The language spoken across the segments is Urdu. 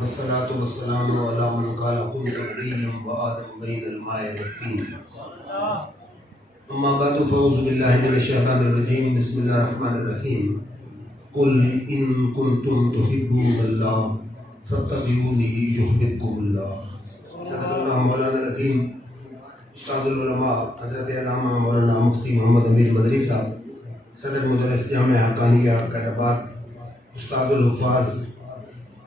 والصلاة والسلام على من قال كنت نبيا وآدم بين الماء والطين أما بعد فأعوذ بالله من الشيطان الرجيم بسم الله الرحمن الرحيم قل إن كنتم تحبون الله فاتبعوني يحببكم الله صدق اللہ مولانا العظیم استاد العلماء حضرت علامہ مولانا مفتی محمد امیر مدری صاحب صدر مدرس جامعہ حقانیہ خیرآباد استاد الحفاظ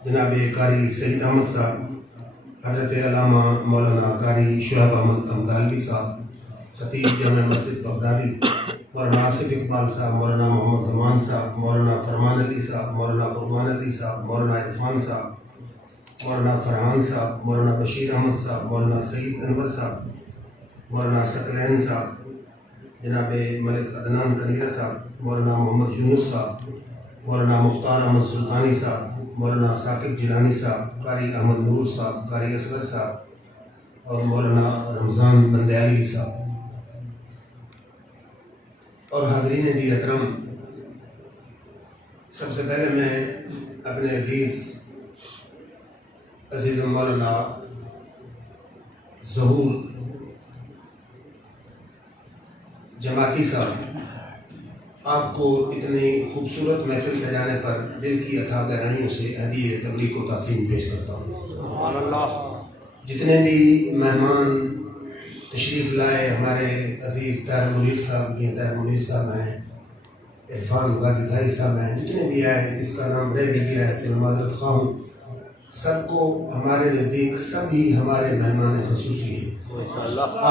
جناب قاری سید احمد صاحب حضرت علامہ مولانا قاری شعیب احمد امدالوی صاحب خطیب جامع مسجد بغدادی مولانا آصف اقبال صاحب مولانا محمد زمان صاحب مولانا فرمان علی صاحب مولانا قربان علی صاحب مولانا عرفان صاحب مولانا فرحان صاحب مولانا بشیر احمد صاحب مولانا سعید انور صاحب مولانا ثقلین صاحب جناب ملک عدنان کنیرہ صاحب مولانا محمد یونس صاحب مولانا مختار احمد سلطانی صاحب مولانا ثاقب جیلانی صاحب قاری احمد نور صاحب قاری اصغر صاحب اور مولانا رمضان بندیالوی صاحب اور حاضرین جی اکرم، سب سے پہلے میں اپنے عزیز مولانا ظہور جماعتی صاحب آپ کو اتنی خوبصورت محفل سجانے پر دل کی اتھاہ گہرائیوں سے ہدیہ تبلیغ و تحسین پیش کرتا ہوں۔ سبحان اللہ۔ جتنے بھی مہمان تشریف لائے، ہمارے عزیز طاہر منیر صاحب یہ طاہر منیر صاحب ہیں، عرفان غازی طاہری صاحب ہیں، جتنے بھی آئے، اس کا نام رہ بھی گیا ہے تو معذرت خواہ ہوں، سب کو ہمارے نزدیک سبھی ہمارے مہمان خصوصی ہیں۔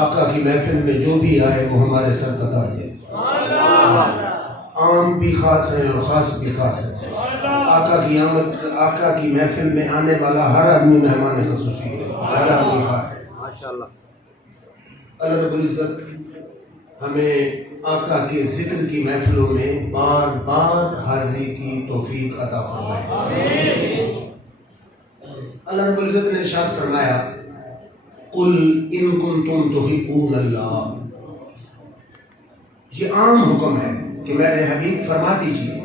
آقا کی محفل میں جو بھی آئے وہ ہمارے سر کا تاج ہے، عام بھی خاص ہیں اور خاص بھی خاص ہیں۔ آقا کی محفل میں آنے والا ہر آدمی مہمان خصوصی ہے، ہر آدمی خاص ہے۔ اللہ رب العزت ہمیں آقا کے ذکر کی محفلوں میں بار بار حاضری کی توفیق عطا فرمائے۔ اللہ رب العزت نے ارشاد فرمایا قل ان کنتم تحبون اللہ، یہ عام حکم ہے کہ میرے حبیب فرما دیجیے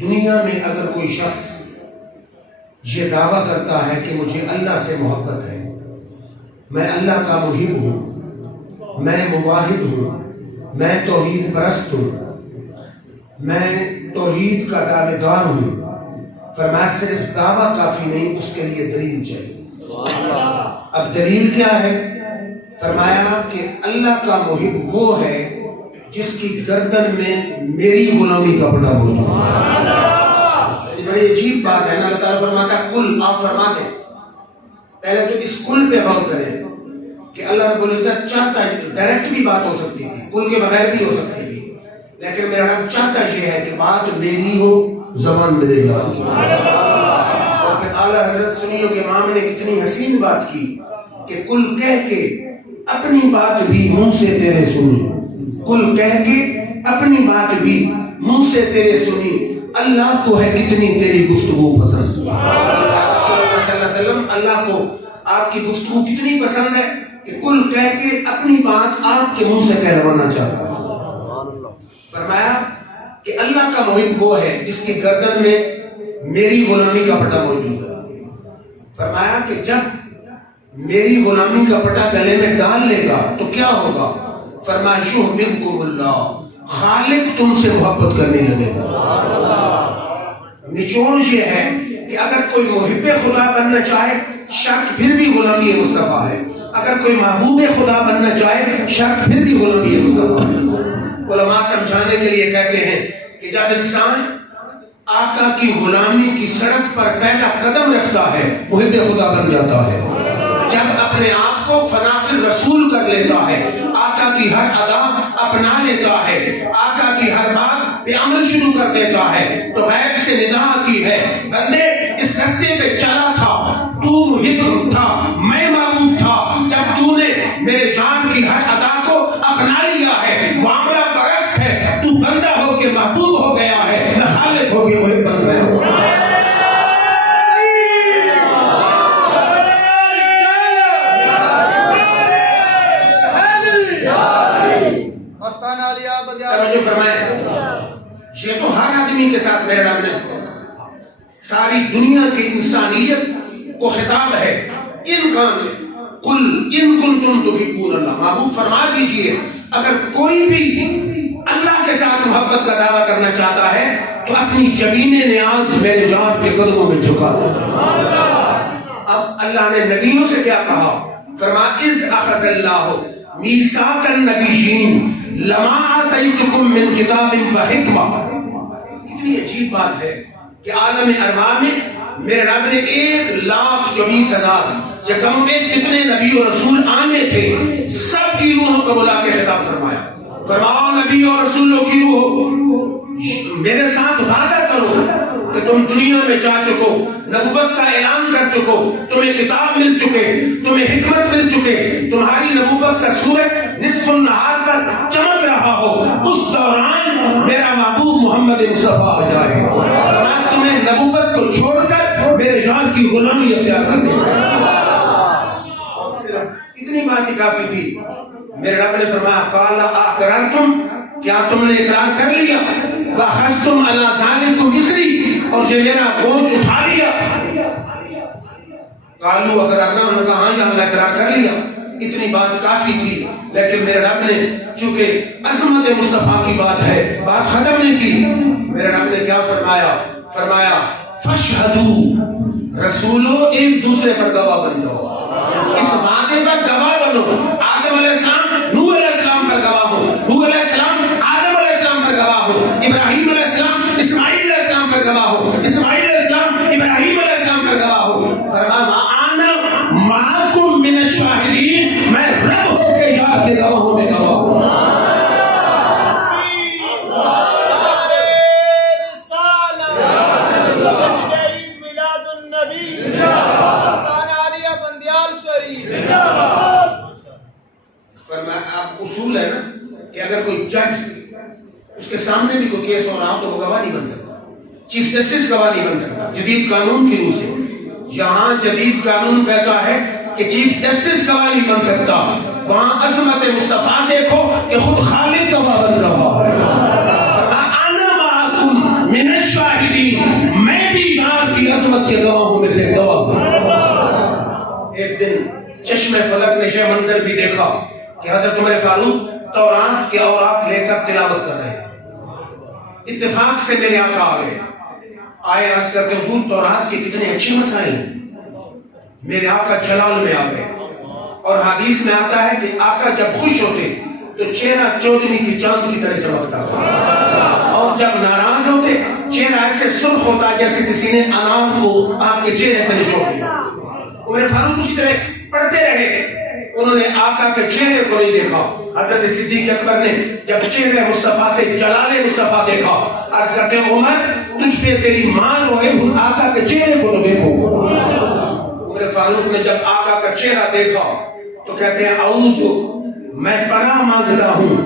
دنیا میں اگر کوئی شخص یہ دعویٰ کرتا ہے کہ مجھے اللہ سے محبت ہے، میں اللہ کا محب ہوں، میں موحد ہوں، میں توحید پرست ہوں، میں توحید کا دعوے دار ہوں، فرمایا صرف دعویٰ کافی نہیں، اس کے لیے دلیل چاہیے۔ اب دلیل کیا ہے؟ فرمایا کہ اللہ کا محب وہ ہے جس کی گردن میں میری غلامی کا بڑا موجود ہے۔ بڑی عجیب بات ہے نا، اللہ تعالیٰ فرماتا ہے کل، آپ فرما دیں۔ پہلے تو اس کل پہ غور کریں کہ اللہ رب العزت چاہتا ہے، ڈائریکٹ بھی بات ہو سکتی تھی، کل کے بغیر بھی ہو سکتی تھی، لیکن میرا رب چاہتا یہ ہے کہ بات میری ہو، زبان میرے گا۔ اور پھر اعلیٰ حضرت سنیوں کے امام نے کتنی حسین بات کی کہ کل کہہ کے اپنی بات بھی منہ سے تیرے سنی، کل کہہ کے اپنی بات بھی منہ سے تیرے سنی، اللہ کو ہے کتنی تیری گفتگو پسند۔ رسول اللہ صلی اللہ علیہ وسلم، اللہ کو آپ کی گفتگو کتنی پسند ہے کہ کل کہہ کے اپنی بات آپ کے منہ سے کہلوانا چاہتا ہے۔ فرمایا کہ اللہ کا محب وہ ہے جس کی گردن میں میری غلامی کا پٹا موجود ہے۔ فرمایا کہ جب میری غلامی کا پٹا گلے میں ڈال لے گا تو کیا ہوگا؟ فرمایا یحببکم اللہ، خالق تم سے محبت کرنے لگے گا۔ نچوڑ یہ ہے کہ اگر کوئی محب خدا بننا چاہے شرط پھر بھی غلامی مصطفیٰ ہے، اگر کوئی محبوب خدا بننا چاہے شرط پھر بھی غلامی مصطفیٰ ہے۔ علماء سمجھانے کے لیے کہتے ہیں کہ جب انسان آقا کی غلامی کی سڑک پر پہلا قدم رکھتا ہے محب خدا بن جاتا ہے۔ جب اپنے آپ کو فنا فی الرسول کر لیتا ہے، آقا کی ہر ادا اپنا لیتا ہے، آقا کی ہر بات پہ عمل شروع کر دیتا ہے، تو غیب سے ندا آتی ہے بندے اس رستے پہ چلا تھا، تو محب تھا، میں معبود تھا، جب تو نے میرے جان کی ہر ادا کو اپنا لیا ہے، معاملہ برعکس ہے، تو بندہ ہو کے محبوب ہو گیا ہے، نہ خالق ہو کے محب بن گیا۔ توجہ فرمائیں، یہ تو ہر آدمی کے ساتھ میرا رب نے ساری دنیا کی انسانیت کو خطاب ہے، ان کان قل ان کنتم تحبون اللہ، محبوب فرما دیجئے اگر کوئی بھی اللہ کے ساتھ محبت کا دعویٰ کرنا چاہتا ہے تو اپنی جبین نیاز میرے ذات کے قدموں میں جھکا دو۔ اب اللہ نے نبیوں سے کیا کہا؟ فرمایا اذ اخذ اللہ میثاق النبیین لما آتیتکم من کتاب و حکمہ۔ کتنی عجیب بات ہے کہ عالم ارواح میں میرے رب نے 1,24,000 یا کم بیش جتنے نبی اور رسول آنے تھے سب کی روحوں کو بلا کے خطاب فرمایا، فرماؤ نبی اور رسولوں کی روحوں میرے ساتھ وعدہ کرو کہ تم دنیا میں جا چکو، نبوت کا اعلان کر چکو، تمہیں کتاب مل چکے، تمہیں حکمت مل چکے، تمہاری نبوت کا سورج نصف النہار پر چمک رہا ہو، اس دوران میرا محبوب محمد مصطفیٰ آ جائے، فرمایا تمہیں نبوت کو چھوڑ کر میرے جان کی غلامی اختیار کر دے۔ اور صرف اتنی بات ہی کافی تھی، میرے رب نے فرمایا قال اقررتم، کیا تم نے اقرار کر لیا؟ وَأَخَذْتُمْ عَلَىٰ ذَلِكُمْ إِصْرِي، اور یہ میرا بوجھ اٹھا لیا؟ قالوا اقررنا، انہوں نے کہا ہاں یا اللہ اقرار کر لیا۔ اتنی بات کافی تھی، لیکن میرے رب نے چونکہ عظمت مصطفیٰ کی بات ہے بات ختم نہیں کی، میرے رب نے کیا فرمایا؟ فرمایا فَاشْهَدُوا، رسولوں ایک دوسرے پر گواہ بن جاؤ، اس وعدے پر گواہ بنو۔ آدم علیہ السلام نوح علیہ السلام پر گواہ ہو، نوح علیہ السلام آدم علیہ السلام پر گواہ ہو، ابراہیم علیہ السلام اسماعیل علیہ السلام پر گواہ ہو، اسماعیل علیہ السلام ابراہیم علیہ السلام پر گواہ ہو۔ فرمایا وَأَنَا مَعَكُمْ مِنَ الشَّاهِدِينَ، میں رب ہو کے یاد کے گواہوں میں گواہ ہوں۔ اصول ہے نا کہ اگر کوئی جج اس کے سامنے بھی کوئی کیس ہو رہا تو وہ گواہ نہیں بن سکتا، چیف جسٹس گواہ نہیں بن سکتا جدید قانون کی روح سے۔ یہاں جدید قانون کہتا ہے کہ چیف جسٹس گواہ نہیں بن سکتا، وہاں عظمت مصطفیٰ دیکھو کہ خود خالق گواہ بن رہا ہے۔ انا معکم من الشاہدین، میں بھی یہاں کی عظمت کے گواہوں میں سے گواہ ہوں۔ ایک دن چشم فلک نے یہ منظر بھی دیکھا کہ حضرت عمر فاروق تورات کے اوراق لے کر تلاوت کر رہے ہیں، اتفاق سے میرے آقا آئے عرض کرتے حضور تورات کے کتنے اچھے مسائل ہیں۔ میرے آقا جلال میں آ گئے، اور حدیث میں آتا ہے کہ آقا جب خوش ہوتے تو چہرہ چودھری کی چاند کی طرح چمکتا تھا، اور جب ناراض ہوتے چہرہ ایسے سرخ ہوتا جیسے کسی نے انار کو آپ کے چہرے پر نچوڑ دیا۔ عمر فاروق اسی طرح پڑھتے رہے، انہوں نے آقا کے چہرے کو نہیں دیکھا۔ حضرت صدیق اکبر نے جب چہرے مصطفیٰ سے جلال مصطفیٰ دیکھا، عرض کرتے عمر تجھ پہ تیری مان ہوئے، آقا کے چہرے کو تو دیکھو۔ عمر فاروق نے جب آقا کا چہرہ دیکھا تو کہتے ہیں اعوذ، میں پناہ مانگتا ہوں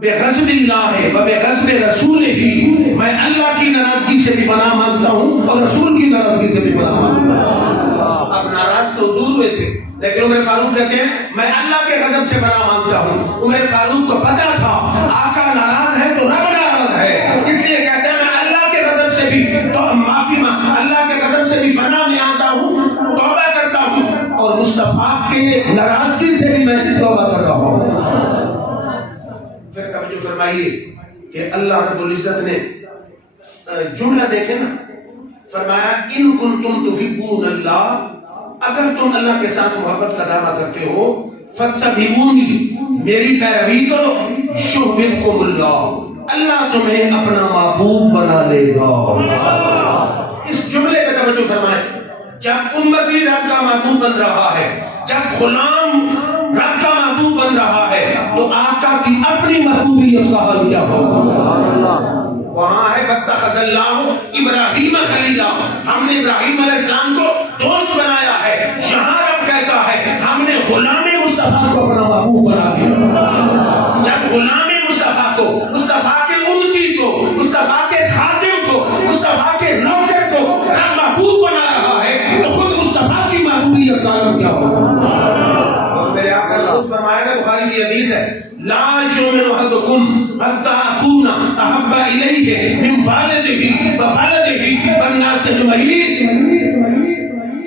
بے غضب اللہ و بے غضب رسول ہی، میں اللہ کی ناراضگی سے بھی پناہ مانگتا ہوں اور رسول کی ناراضگی سے بھی پناہ مانگتا ہوں۔ اب ناراض تو حضور ہوئے تھے، لیکن عمر فاروق کہتے ہیں میں اللہ کے غضب سے پناہ مانگتا ہوں۔ عمر فاروق کو پتا تھا آقا ناراض ہے تو رب ناراض ہے، اس لیے کہتے ہیں میں اللہ کے غضب سے بھی تو معافی اللہ کے غضب سے بھی پناہ میں آتا ہوں، توبہ کرتا ہوں، اور مصطفیٰ کے ناراضگی سے بھی میں توبہ کر رہا ہوں۔ پھر توجہ فرمائیے کہ اللہ رب العزت نے جملہ دیکھے نا، فرمایا ان کنتم تحبون اللہ، اگر تم اللہ کے ساتھ محبت کا دعویٰ کرتے ہو فاتبعونی، میری پیروی کرو، یحببکم اللہ، اللہ تمہیں اپنا محبوب بنا لے گا۔ اس جملے پہ توجہ فرمائیں، جب امتی رب کا محبوب بن رہا ہے، جب غلام رب کا محبوب بن رہا ہے، تو آقا کی اپنی محبوبیت کا حال کیا ہوگا؟ وہاں ہے وَاتَّخَذَ اللَّهُ ابراہیم خلیلا، ہم نے ابراہیم علیہ السلام کو دوست بنایا ہے۔ یہاں رب کہتا ہے ہم نے غلام مصطفیٰ کو اپنا محبوب بنا دیا۔ جب غلام مصطفیٰ کو، مصطفیٰ کے امتی کو، مصطفیٰ کے خادم کو، مصطفیٰ کے نوکر کو رب محبوب بنا رہا ہے تو خود مصطفیٰ کی محبوبیت کا عالم کیا ہوگا؟ اور میرے آقا نے خود فرمایا ہے، بخاری کی حدیث ہے، لا یؤمن احدکم حتی اکون احب الیہ من والدہ وولدہ والناس اجمعین۔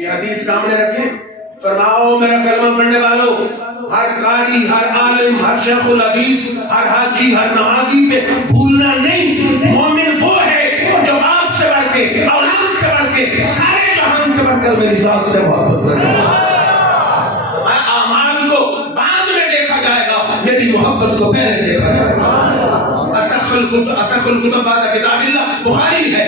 یہ حدیث سامنے رکھیں، فرماؤ میرا کلمہ پڑھنے والوں، ہر قاری، ہر عالم، ہر شیخ الحدیث، ہر حاجی، ہر نمازی پہ بھولنا نہیں، مومن وہ ہے جو آپ سے بڑھ کے، اولاد سے بڑھ کے، سارے جہان سے بڑھ کر میری ذات سے محبت کرے۔ اعمال کو بعد میں دیکھا جائے گا، میری محبت کو پہلے دیکھا جائے گا۔ اصح الکتب بعد کتاب اللہ بخاری ہے،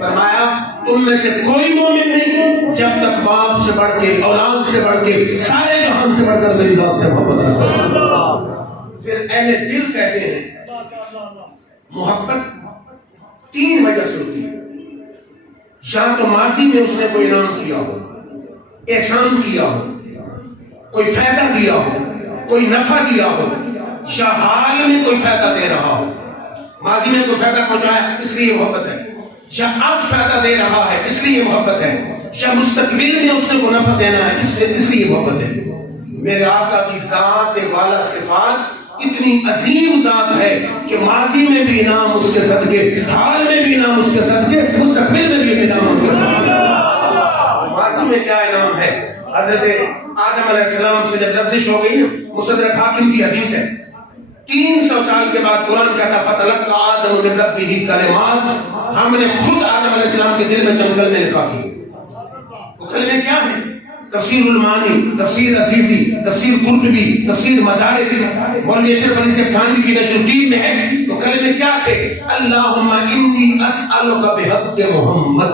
فرمایا تم میں سے کوئی مومن نہیں جب تک باپ سے بڑھ کے، اولاد سے بڑھ کے، سارے جہان سے بڑھ کر میری ذات سے محبت رکھتا ہے۔ پھر اہل دل کہتے ہیں محبت تین وجہ سے ہوتی ہے، یا تو ماضی میں اس نے کوئی انعام کیا ہو، احسان کیا ہو، کوئی فائدہ دیا ہو، کوئی نفع دیا ہو، یا حال میں کوئی فائدہ دے رہا ہو، ماضی میں کوئی فائدہ پہنچایا اس لیے محبت ہے، یا اب فائدہ دے رہا ہے اس لیے محبت ہے، یا مستقبل میں اس نے کو نفع دینا ہے اس لیے محبت ہے۔ میرے آقا کی ذات والا صفات اتنی عظیم ذات ہے کہ ماضی میں بھی انعام اس کے صدقے، حال میں بھی انعام اس کے صدقے، مستقبل میں بھی انعام اس کے صدقے۔ ماضی میں کیا انعام ہے؟ حضرت آدم علیہ السلام سے جب لفزش ہو گئی، مصدرک حاکم کی حدیث ہے، 300 سال کے بعد قرآن کہتا فَتَلَقَّى آدَمُ مِن رَبِّهِ کَلِمَاتٍ، ہم نے خود آدم علیہ السلام کے دل میں چند کلمے لکھا کی۔ وہ کلمے کیا ہیں؟ تفسیر المعانی، تفسیر عزیزی، تفسیر قرطبی، تفسیر مدارک، مولوی اشرف علی صاحب تھانوی کی نشر الدین میں ہے۔ وہ کلمے کیا تھے؟ اللہم انی اسألک بحق محمد،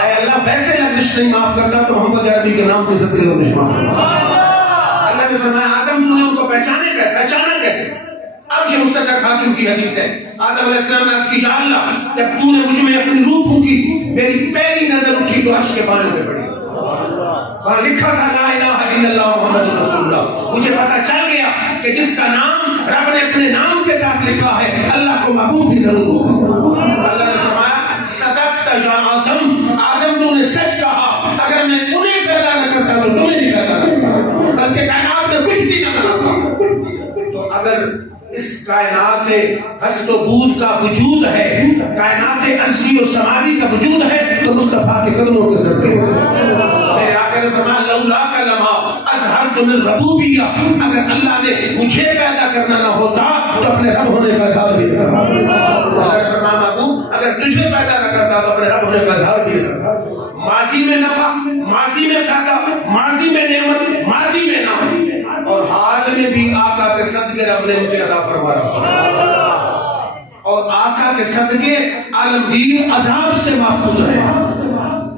اے اللہ ویسے لفظ نہیں معاف کرتا تو محمد عربی کے نام کے صدقے لفظ معاف کرتا۔ اللہ نے فرمایا آدم تو نے ان کو پہچانا کیسے؟ اب یہ مستدرک حاکم کی حدیث ہے، آدم علیہ السلام نے عرض کی یا اللہ جب تو نے مجھ میں اپنی روح پھونکی، میری پہلی نظر اٹھی تو عرش کے بانوں پہ پڑی، وہاں لکھا تھا لا الہ الا اللہ محمد رسول اللہ۔ مجھے پتا چل گیا کہ جس کا نام رب نے اپنے نام کے ساتھ لکھا ہے اللہ کو محبوب بھی ضرور ہوگا۔ اللہ نے فرمایا صدقت یا آدم تو نے سچ کہا، اگر میں انہیں پیدا نہ کرتا تو تمہیں نہیں پیدا نہ کرتا، بلکہ کائنات میں کچھ بھی نہ بناتا۔ تو اگر اس کائنات ہست و بود کا وجود ہے، کائنات ارضی و سماوی کا وجود ہے، تو مصطفیٰ کے قدموں کے صدقے میرے آقا نے فرمایا لولا کلمہ اظہرت من ربوبیہ، اگر اللہ نے مجھے پیدا کرنا نہ ہوتا تو اپنے رب ہونے کا اظہار بھی نہ کرتا۔ اللہ نے فرمایا محبوب اگر تجھے پیدا نہ کرتا تو اپنے رب ہونے کا اظہار بھی نہ کرتا۔ ماضی میں نفع، ماضی میں فائدہ، ماضی میں نعمت، ماضی میں نام، اور حال میں بھی آقا کے صدقے رب نے مجھے عطا فرمایا، اور آقا کے صدقے عالمگیر عذاب سے محفوظ ہیں۔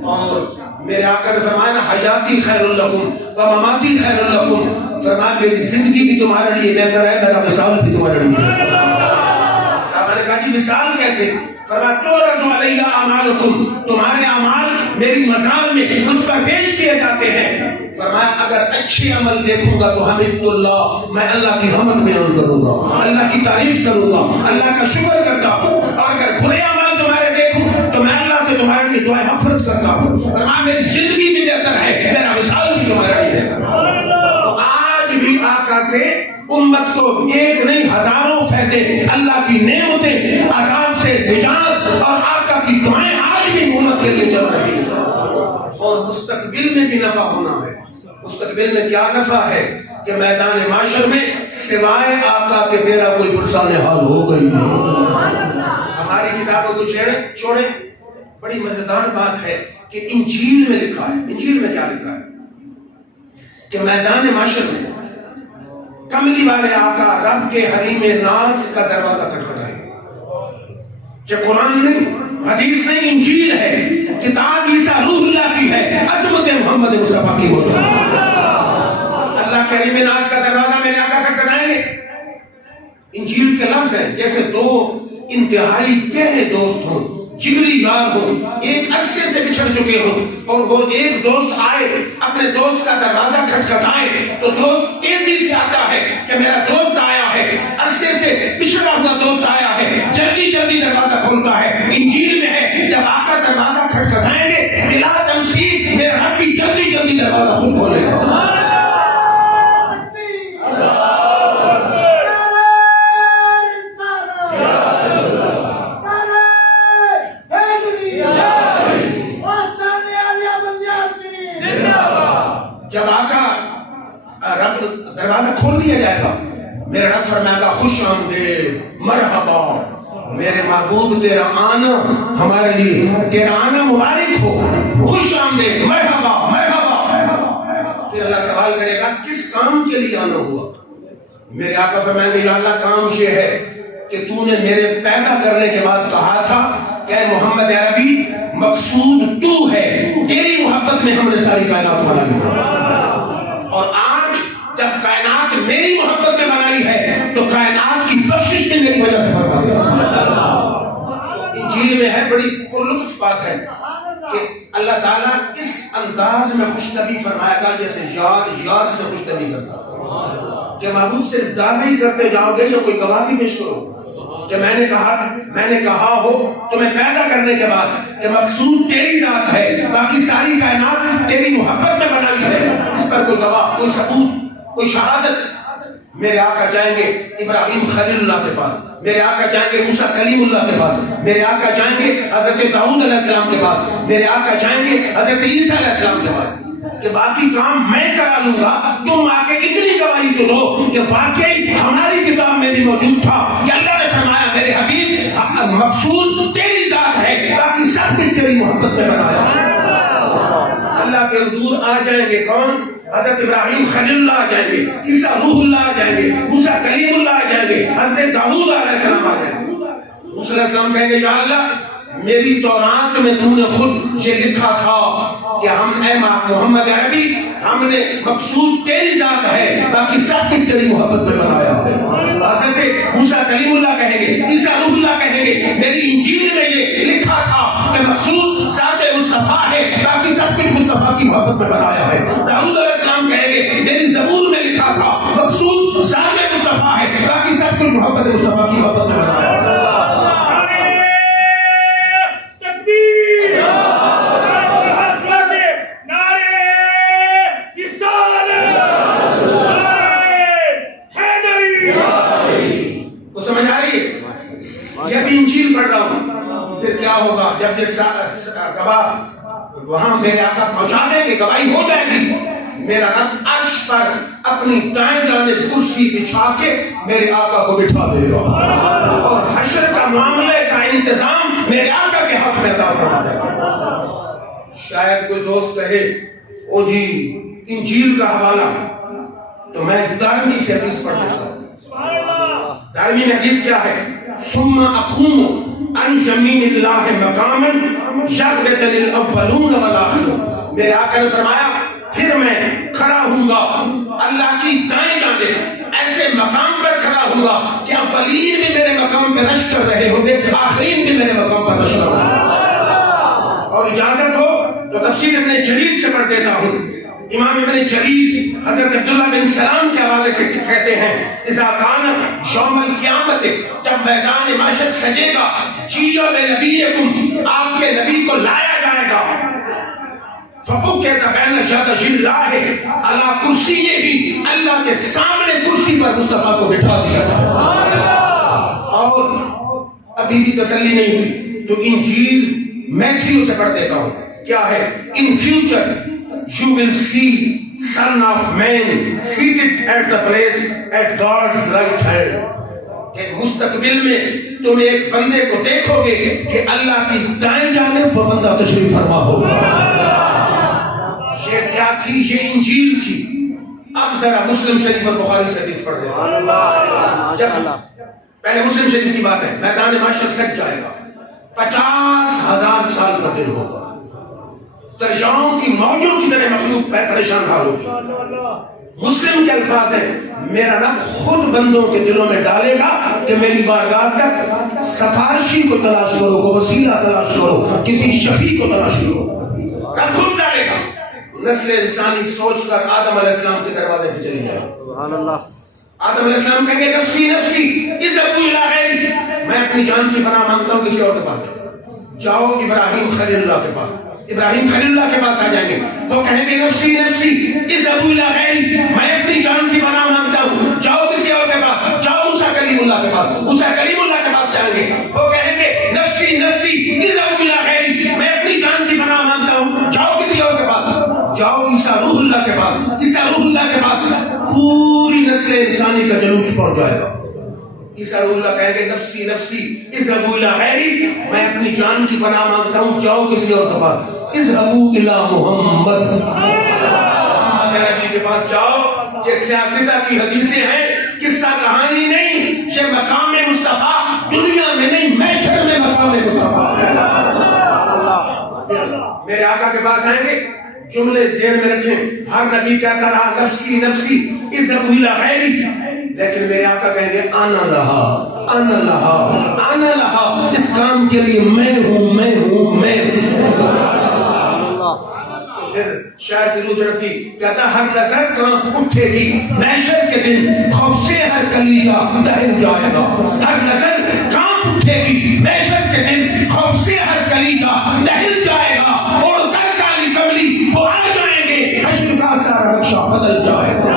اور میرے آقا نے فرمایا نا حیاتی خیر لکم و مماتی خیر لکم، فرمایا میری زندگی بھی تمہارے لیے بہتر ہے، میرا وصال بھی تمہارے لیے بہتر ہے۔ صاحب نے کہا جی وصال کیسے؟ فرمایا تورث علیہ اعمالکم، تمہارے اعمال میری مزار میں مجھ پر پیش کیے جاتے ہیں۔ فرمایا اگر اچھے عمل دیکھوں گا تو حمدت اللہ، میں اللہ کی حمد بیان کروں گا، اللہ کی تعریف کروں گا، اللہ کا شکر کرتا ہوں، اور اگر برے عمل تمہارے دیکھوں تو میں اللہ سے تمہارے لیے دعائیں مغفرت کرتا ہوں۔ فرمایا میری زندگی بھی بہتر ہے، میرا وصال بھی تمہارے لیے بہتر ہے۔ تو آج بھی آقا سے امت کو ایک نہیں ہزاروں فائدے، اللہ کی نعمتیں، عذاب سے نجات اور آقا کی دعائیں آج بھی امت کے لیے چل رہی ہیں۔ اور مستقبل میں بھی نفع ہونا ہے۔ مستقبل میں کیا نفع ہے کہ میدان معاشر میں سوائے آقا کے تیرا کوئی پرسان حال ہو گئی نہیں۔ ہماری کتابوں کو چھوڑے، بڑی مزیدار بات ہے کہ انجیل میں لکھا ہے، انجیل میں کیا لکھا ہے کہ میدان معاشر میں کملی والے آقا رب کے حریم ناز کا دروازہ کھٹکھٹائیں گے۔ یہ قرآن نہیں، حدیث نہیں، انجیل ہے، کتاب عیسیٰ روح اللہ کی ہے، عظمت محمد مصطفیٰ کی ہوتی ہے۔ اللہ کے حریم ناز کا دروازہ میرے آقا کھٹکھٹائیں گے۔ انجیل کے لفظ ہیں جیسے دو انتہائی گہرے دوست ہوں، جگری یار ہوں، ایک عرصے سے بچھڑ چکے ہوں، اور وہ ایک دوست آئے اپنے دوست کا دروازہ کھٹکھٹائے تو دوست تیزی سے آتا ہے کہ میرا دوست آیا ہے، عرصے سے بچھڑا ہوا دوست آیا ہے، جلدی جلدی دروازہ کھولتا ہے۔ انجیل میں ہے جب آقا دروازہ کھٹکھٹائیں گے بلا تمثیل میرا رب بھی جلدی جلدی دروازہ خود کھولے گا۔ جب آقا رب دروازہ کھول دیا جائے گا، میرا رب فرمائے گا خوش آمدید مرحبا میرے محبوب، تیرا آنا ہمارے لیے، تیرا آنا مبارک ہو، خوش آمدید مرحبا مرحبا۔ پھر اللہ سوال کرے گا کس کام کے لیے آنا ہوا؟ میرے آقا فرمائیں گے یا اللہ کام یہ ہے کہ تو نے میرے پیدا کرنے کے بعد کہا تھا کہ اے محمد عربی مقصود تو ہے، تیری محبت میں ہم نے ساری کائنات بنائی ہے، اور آج جب کائنات میری محبت میں بنائی ہے تو کائنات کی بخشش نے میری وجہ سے فرما دیا۔ انجیل میں ہے، بڑی پرلطف بات ہے کہ اللہ تعالیٰ اس انداز میں خوش طبی فرمائے گا جیسے یار یار سے خوش طبی کرتا ہے، کہ محبوب صرف دعوے ہی کرتے جاؤ گے یا کوئی گواہ بھی پیش کرو کہ میں نے کہا ہو تمہیں پیدا کرنے کے بعد کہ مقصود تیری ذات ہے، باقی ساری کائنات تیری محبت میں بنائی ہے، اس پر کوئی گواہ، کوئی ثبوت، کوئی شہادت۔ میرے آقا جائیں گے ابراہیم خلیل اللہ کے پاس، میرے آقا جائیں گے موسیٰ کلیم اللہ کے پاس، میرے آقا جائیں گے حضرت داؤد علیہ السلام کے پاس، میرے آقا جائیں گے حضرت عیسیٰ علیہ السلام کے پاس کہ باقی کام میں کرا لوں گا، تم آ کے اتنی گواہی تو دو کہ واقعی ہماری کتاب میں بھی موجود تھا کہ اللہ نے فرمایا میرے حبیب مقصود تیری ذات ہے، باقی سب کچھ تیری محبت میں بنایا۔ اللہ کے حضور آ جائیں گے کون؟ حضرت ابراہیم خلیل اللہ آ جائیں گے، عیسیٰ روح اللہ آ جائیں گے، موسیٰ کلیم اللہ آ جائیں گے، حضرت داؤد علیہ السلام آ جائیں گے۔ موسیٰ علیہ السلام کہیں گے یا اللہ میری تورات میں تو نے خود یہ لکھا تھا کہ ہم اے محمد عربی ہم نے مقصود تیری ذات ہے، باقی سب کچھ تیری محبت میں بنایا ہے۔ حضرت موسیٰ کلیم اللہ کہیں گے، عیسیٰ روح اللہ کہیں گے میری انجیل میں یہ لکھا تھا کہ مقصود ذات مصطفیٰ ہے، باقی سب کچھ مصطفیٰ کی محبت میں بنایا ہے۔ داؤد علیہ السلام کہیں گے میری زبور میں لکھا تھا مقصود ذات مصطفیٰ ہے، باقی سب کچھ محبت مصطفیٰ کی محبت میں بنایا ہے۔ پھر کیا ہوگا جب یہ گواہ وہاں میرے آقا پہنچا دیں گے، گواہی ہو جائے گی، میرا رب عرش پر اپنی دائیں جانب کرسی بچھا کے میرے آقا کو بٹھا دے گا اور حشر کا معاملے کا انتظام میرے آقا کے حق میں عطا فرما دے گا۔ شاید کوئی دوست کہے او جی انجیل کا حوالہ، تو میں دارمی سے حدیث پڑھ دیتا ہوں۔ دارمی میں حدیث کیا ہے؟ ثم اقوم عن یمین اللہ مقاما یغبطنی الاولون والآخرون۔ میرے آقا نے فرمایا پھر میں کھڑا ہوں گا اللہ کی دائیں جانب، ایسے مقام پر کھڑا ہوں گا کہ اولین بھی میرے مقام پہ رش کر رہے ہوں گے، آخرین بھی میرے مقام پر رش کر رہے ہوں گے۔ اور اجازت ہو تو تفسیر ابن جریر سے پڑھ دیتا ہوں۔ امام ابن جریر حضرت عبداللہ بن سلام کے حوالے سے کہتے ہیں اذا کان یوم القیامت، جب میدان محشر سجے گا، جیء بنبیکم، آپ کے نبی کو لایا جائے گا، فقُعِدَ بین یدی اللہ علی کرسیہ، اللہ کے سامنے کرسی پر مصطفیٰ کو بٹھا دیا جائے۔ اور ابھی بھی تسلی نہیں ہوئی تو انجیل میتھیو سے پڑھ دیتا ہوں۔ کیا ہے؟ In future you will see Son of Man seated at the place at God's right hand۔ کہ مستقبل میں تم ایک بندے کو دیکھو گے کہ اللہ کی دائیں جانب وہ بندہ تشریف فرما ہوگا۔ یہ کیا تھی؟ یہ انجیل تھی۔ اب ذرا مسلم شریف اور بخاری سے حدیث پڑھ دیں۔ جب پہلے مسلم شریف کی بات ہے، میدان محشر سج جائے گا، 50,000 سال کا دن ہوگا، درجاؤں کی موجوں کی طرح مخلوق پریشان حال ہوگی۔ مسلم کے الفاظ ہیں میرا رب خود بندوں کے دلوں میں ڈالے گا کہ میری بارگاہ تک سفارشی کو تلاش کرو، کو وسیلہ تلاش کرو، کسی شفیع کو تلاش کرو، رب خود ڈالے گا۔ نسل انسانی سوچ کر آدم علیہ السلام کے دروازے پہ چلی جائے۔ سبحان اللہ۔ آدم علیہ السلام کہیں گے نفسی نفسی اذهبوا الی غیری، میں اپنی جان کی پناہ مانگتا ہوں کسی اور کے پاس۔ جاؤ ابراہیم خلیل اللہ کے پاس، ابراہیم خلیل اللہ کے پاس آ جائیں گے، وہ کہیں گے نفسی نفسی اذهبوا الی غیری، میں اپنی جان کی پناہ مانگتا ہوں، جاؤ کسی اور کے پاس، جاؤ موسیٰ کلیم اللہ کے پاس، موسیٰ کلیم اللہ کے پاس جائیں گے، وہ کہیں گے نفسی نفسی اذهبوا الی غیری، میں اپنی جان کی پناہ مانگتا ہوں، جاؤ کسی اور کے پاس، جاؤ عیسیٰ روح اللہ کے پاس، پوری نسل انسانی کا جلوس پہنچ جائے گا. عیسیٰ روح اللہ کہیں گے نفسی نفسی اذهبوا الی غیری، میں اپنی جان کی پناہ مانگتا ہوں، جاؤ کسی اور کے پاس. اذهبوا الی محمد، محمد عربی کے پاس جاؤ. یہ سیاستہ کی حدیثیں ہیں، قصہ کہانی نہیں. یہ مقام مصطفیٰ دنیا میں نہیں، محشر میں مقام مصطفیٰ ہے. میرے آقا کے پاس آئیں گے، جملے ذہن میں رکھیں. ہر نبی کہتا رہا نفسی نفسی اذهبوا الی غیری، لیکن میرے آقا کہیں گے آنا لہا آنا لہا آنا لہا، اس کام کے لیے میں ہوں میں ہوں میں ہوں. تو پھر شاید کی روح جڑتی کہتا ہر نظر کانپ اٹھے گی محشر کے دن، خوف سے ہر کلیجہ دہل جائے گا. ہر نظر کانپ اٹھے گی محشر کے دن، خوف سے ہر کلیجہ دہل جائے گا. اور کر کالی کملی وہ آ جائیں گے، حشر کا سارا نقشہ بدل جائے گا.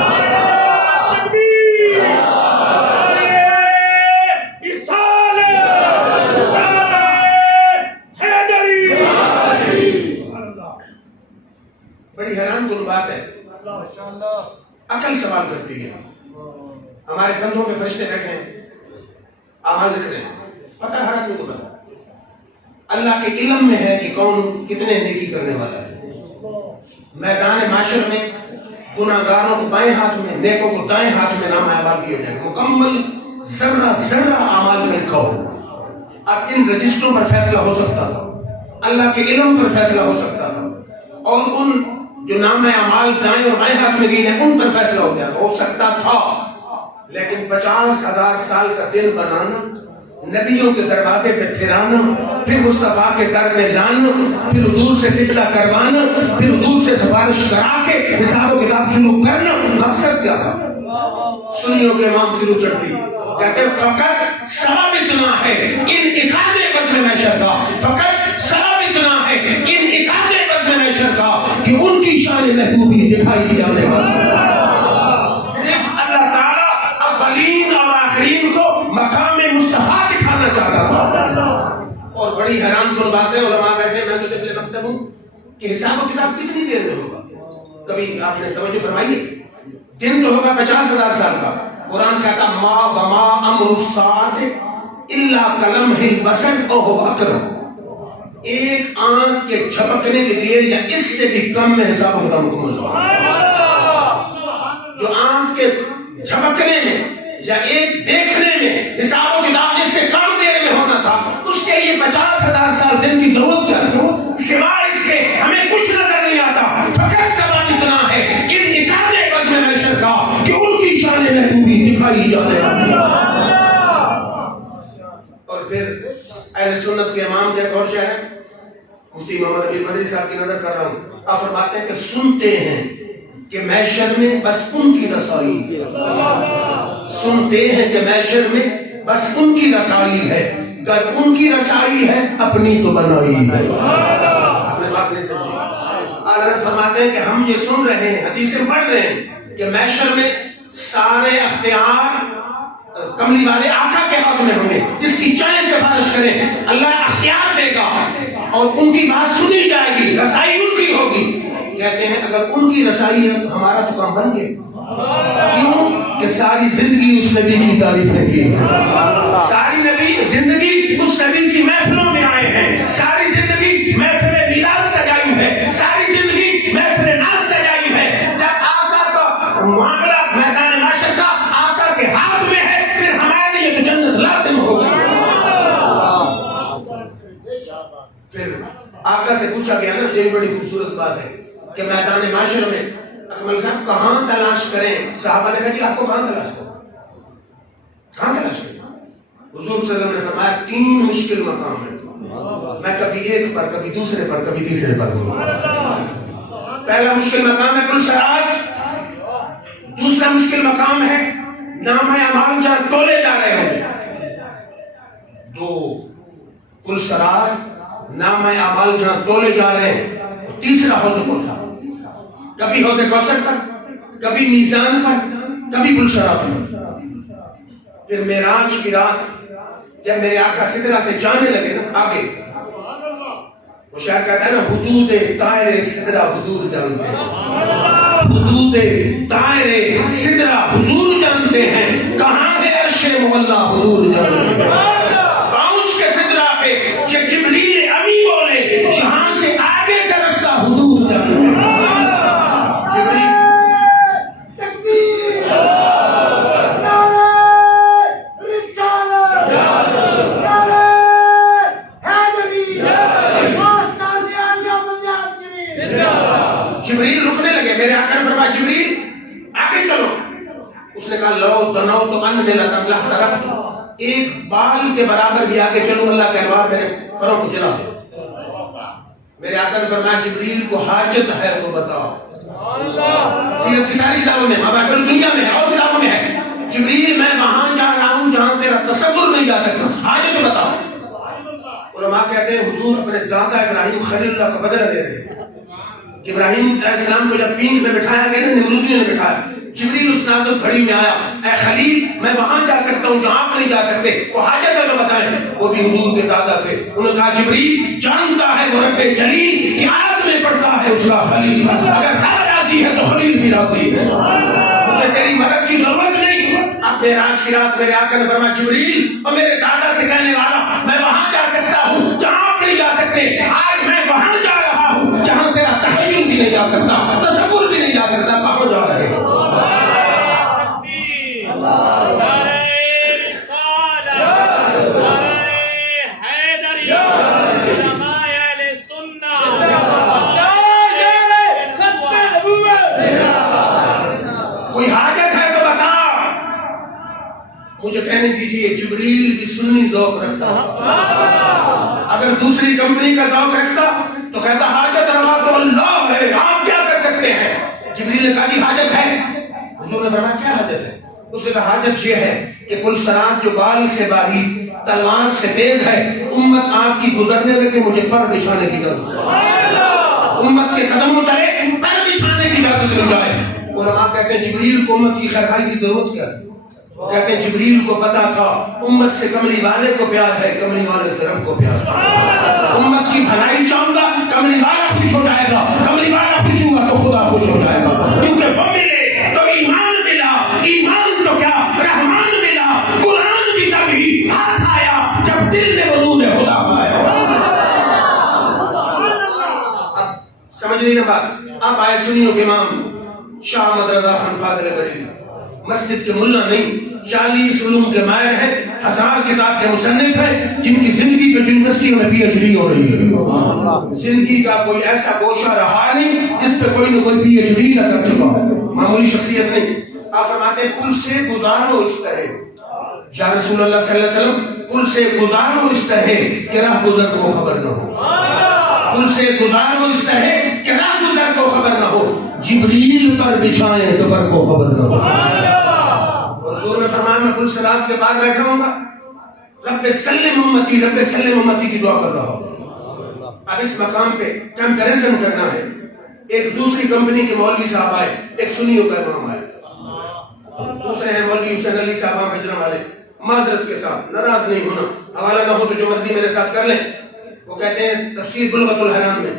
بڑی حیران کن بات ہے، عقل سوال کرتی ہے. ہمارے کندھوں پہ فرشتے بیٹھے ہیں، اعمال لکھ رہے ہیں. پتہ ہر آدمی کو پتہ اللہ کے علم میں ہے کہ کون کتنے نیکی کرنے والا ہے. میدان معاشر میں گناہگاروں کو بائیں ہاتھ میں، نیکوں کو دائیں ہاتھ میں نام اعمال دیے جائیں گے. مکمل ذرہ ذرہ اعمال کا لکھا ہو. اب ان رجسٹروں پر فیصلہ ہو سکتا تھا، اللہ کے علم پر فیصلہ ہو سکتا تھا، اور ان جو نام اعمال دائیں اور بائیں ہاتھ میں دیے ہیں ان پر فیصلہ ہو سکتا تھا. لیکن 50,000 سال کا دن بنانا، نبیوں کے دروازے پہ پھرانا، پھر مصطفیٰ کے در میں لانا، پھر حضور سے سجدہ کروانا، پھر حضور سے سفارش کرا کے حساب و کتاب شروع کرنا، مقصد کیا تھا؟ سنیوں کے امام کی روح چڑھتی کہتے فقط سبب اتنا ہے انعقاد بزم محشر کا، فقط سبب اتنا ہے انعقاد بزم محشر کا کہ ان کی شان محبوبی دکھائی جانے والی. صرف اللہ تعالیٰ اولین اور آخرین کو مقام مصطفیٰ دکھانا چاہتا تھا. اور بڑی حیران کن بات ہے، علماء بیٹھے، میں تو پچھلے مکتب ہوں کہ حساب و کتاب کتنی دیر میں ہوگا؟ کبھی آپ نے توجہ فرمائیے؟ دن تو ہوگا 50,000 سال کا. قرآن کہتا ما وما امر الساعۃ الا کلمح البصر او هو اقرب. ایک آنکھ کے جھپکنے کی دیر یا اس سے بھی کم میں حساب و کتاب مکمل ہوگا. جو آنکھ کے جھپکنے میں یا ایک دیکھنے میں حساب و کتاب جس سے کم دیر میں ہونا تھا، اس کے لیے 50,000 سال دن کی ضرورت کیا تھی؟ سوائے اس کے ہمیں کچھ نظر نہیں آتا. فقط سبب اتنا ہے انعقاد بزم محشر کا کہ ان کی شان محبوبی دکھائی جانے والی. اور پھر اہل سنت کے امام کے اور شہر مفتی محمد علی مدنی صاحب کی نظر کر رہا ہوں، آپ فرماتے ہیں کہ سنتے ہیں کہ محشر میں بس ان کی رسائی، سنتے ہیں کہ محشر میں بس ان کی رسائی ہے، گر ان کی رسائی ہے اپنی تو بنائی ہے. آپ نے بات نہیں سمجھی. حضرت فرماتے ہیں کہ ہم یہ سن رہے ہیں، حدیثیں پڑھ رہے ہیں کہ محشر میں سارے اختیار کملی والے آقا کے ہاتھ میں ہوں گے. جس کی چاہے سفارش کریں اللہ اختیار دے گا اور ان کی بات سنی جائے گی، رسائی ان کی ہوگی. کہتے ہیں اگر ان کی رسائی ہے تو ہمارا تو کام بن گیا. کیوں کہ ساری زندگی اس نبی کی تعریفیں کی، ساری نبی زندگی اس نبی کی محفلوں میں آئے ہیں، ساری زندگی محفل میلاد سجائی ہے، ساری زندگی محفل ناز سجائی ہے. جب آقا کا معاملہ میدان معاشر کا آقا کے ہاتھ میں ہے، پھر ہمارے لیے تو جنت لازم ہوگی. پھر آقا سے پوچھا گیا نا، یہ بڑی خوبصورت بات ہے کہ میدان معاشر میں اکمل صاحب کہاں تلاش کریں؟ صحابہ نے کہا جی آپ کو کہاں تلاش کریں؟ کہاں تلاش کریں؟ حضور صلی اللہ علیہ وسلم نے فرمایا 3 مشکل مقام ہیں، میں کبھی ایک پر، کبھی دوسرے پر، کبھی تیسرے پر ہوں. پہلا مشکل مقام ہے پلسرات، دوسرا مشکل مقام ہے نام اعمال جہاں تولے جا رہے ہوں. 2 پلسرات، نام اعمال جہاں تولے جا رہے ہیں. تیسرا حوض کوثر، کبھی حوض کوثر پر، کبھی میزان پر، کبھی پلسرات پر. پھر معراج کی رات جب میرے آقا سدرہ سے جانے لگے نا آگے، وہ شاید کہتا ہے نا حدود طائر سدرہ حضور جانتے ہیں. حدود دائرے سدرہ حضور جانتے ہیں، کہاں ہے عرش مولا حضور جانتے ہیں۔ پہنچ کے سدرہ پہ کہ جبریل امی بولے یہاں سے آگے کا رستہ حضور جانتے ہیں۔ جبریل رکنے لگے، میرے آقا نے فرمایا جبریل آگے چلو۔ اس نے کہا لو دنو تو ان ملا تملہ طرف، ایک بال کے برابر بھی آگے چلو اللہ کے انوار میرے پروں کو جلا دو۔ میرے آقا نے فرمایا جبریل کو حاجت ہے تو بتاؤ۔ سیرت کی ساری کتابوں میں، مباحث دنیا میں ہے اور کتابوں میں ہے، جبریل میں وہاں جا رہا ہوں جہاں تیرا تصور نہیں جا سکتا، حاجت تو بتاؤ۔ علماء کہتے ہیں حضور اپنے دادا ابراہیم خلیل اللہ کا بدلہ لے رہے ہیں کہ ابراہیم علیہ السلام کو جب پینگ میں بٹھایا گیا نا، نمرودیوں نے بٹھایا، جبریل اس نازک گھڑی میں آیا، اے خلیل میں وہاں جا سکتا ہوں جہاں آپ نہیں جا سکتے، وہ حاجت ہے تو بتائیں۔ وہ بھی حضور کے دادا تھے، انہوں نے کہا جبریل جانتا ہے وہ رب جلیل کہ آگ میں پڑتا ہے اس کا خلیل، اگر رب راضی ہے تو خلیل بھی راضی ہے، مجھے تیری مدد کی ضرورت نہیں۔ اب معراج کی رات میرے آقا نے فرمایا جبریل اور میرے دادا سے کہنے والا میں وہاں جا سکتا ہوں جہاں آپ نہیں جا سکتے، آج میں وہاں جا رہا ہوں جہاں تیرا تخیل بھی نہیں جا سکتا، تصور بھی نہیں جا سکتا، کہاں جا رہے ہو؟ کوئی حاجت ہے تو بتا، مجھے کہنے دیجئے جبریل بھی سنی ذوق رکھتا، اگر دوسری کمپنی کا ذوق رکھتا تو کہتا حاجت روا تو اللہ ہے، آپ کیا کر سکتے ہیں؟ جبریل نے کہا جی حاجت ہے۔ حضور نے فرمایا کیا حاجت ہے؟ اس نے کہا حاجت یہ ہے کہ پل صراط جو بال سے باریک تلوار سے تیز ہے، امت آپ کی گزرنے لگے مجھے پر بچھانے کی اجازت ہے، امت کے قدموں تلے پر بچھانے کی اجازت مل جائے۔ علماء کہتے ہیں جبریل کو امت کی خیرخواہی کی ضرورت کیا تھی؟ وہ کہتے ہیں جبریل کو پتا تھا امت سے کملی والے کو پیار ہے، کملی والے سے رب کو پیار ہے، امت کی بھلائی چاہوں گا کملی والا خوش ہو جائے گا، کملی والا خوش ہوا تو خدا خوش ہو جائے گا، کیونکہ وہ ملے تو ایمان ملا، ایمان تو کیا رحمان ملا، قرآن بھی تبھی ہاتھ آیا جب دل نے وجود خدا پایا۔ اب سمجھ نہیں رہا بات، اب آئے سنیوں کے امام شاہ احمد رضا خان فاضل بریلوی، مسجد کے ملا نہیں، 40 علوم کے ماہر ہیں، 1000 کتاب کے مصنف ہیں، جن کی زندگی پہ یونیورسٹیوں میں پی ایچ ڈی ہو رہی ہے۔ زندگی کا کوئی ایسا گوشہ رہا نہیں جس پہ کوئی نہ کوئی پی ایچ ڈی نہ کر چکا ہو، معمولی شخصیت نہیں۔ آپ فرماتے ہیں پل سے گزارو اس طرح، یا رسول اللہ صلی اللہ علیہ وسلم پل سے گزارو اس طرح کہ راہ گزر کو خبر نہ ہو، پل سے گزارو اس طرح کہ راہ گزر کو خبر نہ ہو، جبریل پر بچھائیں تو پر کو خبر نہ ہو۔ حضور نے فرمایا میں پل صراط کے پار بیٹھا ہوں گا، رب سلم امتی، رب سلم امتی کی دعا کر رہا ہوں۔ اب اس مقام پہ کمپیریزن کرنا ہے، ایک دوسری کمپنی کے مولوی صاحب آئے، ایک سنیوں کا امام آئے، دوسرے ہیں مولوی حسین علی صاحب بجرا والے، معذرت کے ساتھ ناراض نہیں ہونا، حوالہ نہ ہو تو جو مرضی میرے ساتھ کر لیں۔ وہ کہتے ہیں تفسیر بلغت الحرام میں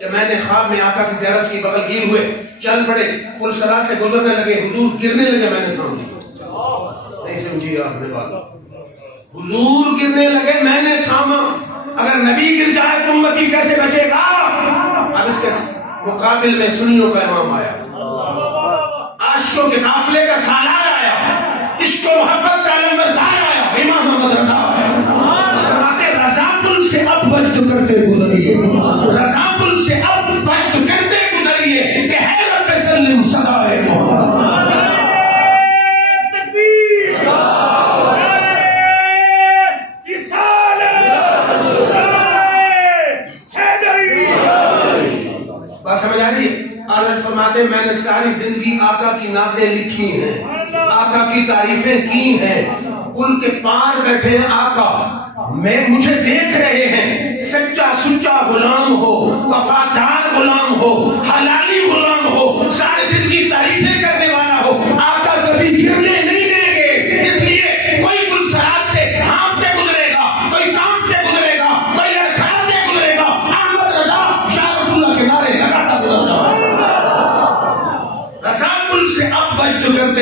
کہ میں نے خواب میں آقا کی زیارت کی، بغل گیر ہوئے، چل پڑے، پل صراط سے گزرنے لگے، حضور گرنے لگے، میں نے تھام لی۔ نہیں سمجھی آپ نے بات، حضور گرنے لگے میں نے تھاما، اگر نبی گر جائے تو امتی کیسے بچے گا؟ اب اس کے مقابل میں سنیوں کا امام آیا، عاشقوں کے قافلے کا سالار آیا، عشق و محبت کا علمبردار آیا، امام محمد رضا آیا۔ فرماتے رضا پل سے اب وجد کرتے گزریے، رضا پل سے اب وجد کرتے گزریے کہ ہے رب سلم صدائے محمد۔ فرماتے میں نے ساری زندگی آقا کی نعتیں لکھی ہیں، آقا کی تعریفیں کی ہیں، پل کے پار بیٹھے ہیں آقا، میں مجھے دیکھ رہے ہیں، سچا سچا غلام ہو، وفادار غلام ہو، حلالی غلام ہو، ساری زندگی تعریفیں کرنے والا ہو، آقا کبھی گرنے نہیں دیں گے، اس لیے کوئی پل صراط سے ہانپتے گزرے گا، کوئی کانپتے گزرے گا، کوئی لڑکھڑاتے گزرے گا، احمد رضا یا رسول اللہ کے نعرے لگاتا گزر جائے۔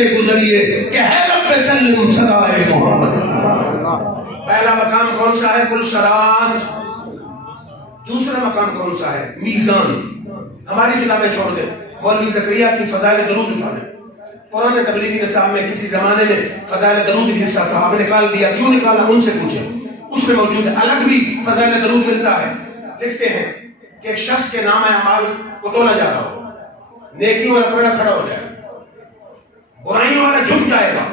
کرتے گزریے کہ ہے رب سلم صدائے محمد. پہلا مقام کون سا ہے؟ پرسرات. دوسرا مقام کون سا ہے؟ میزان. ہماری کتابیں چھوڑ دیں، مولوی زکریا کی فضائل درود اٹھا لیں. قرآن تبلیغی نصاب میں کسی زمانے میں فضائل درود بھی حصہ تھا، آپ نے نکال دیا، کیوں نکالا؟ ان سے پوچھیں، اس میں موجود ہے. الگ بھی فضائل درود ملتا ہے. لکھتے ہیں کہ ایک شخص کے نام اعمال کو تولا جا رہا ہو، نیکیوں والا پلڑا کھڑا ہو جائے گا، برائیوں والا جھک جائے گا.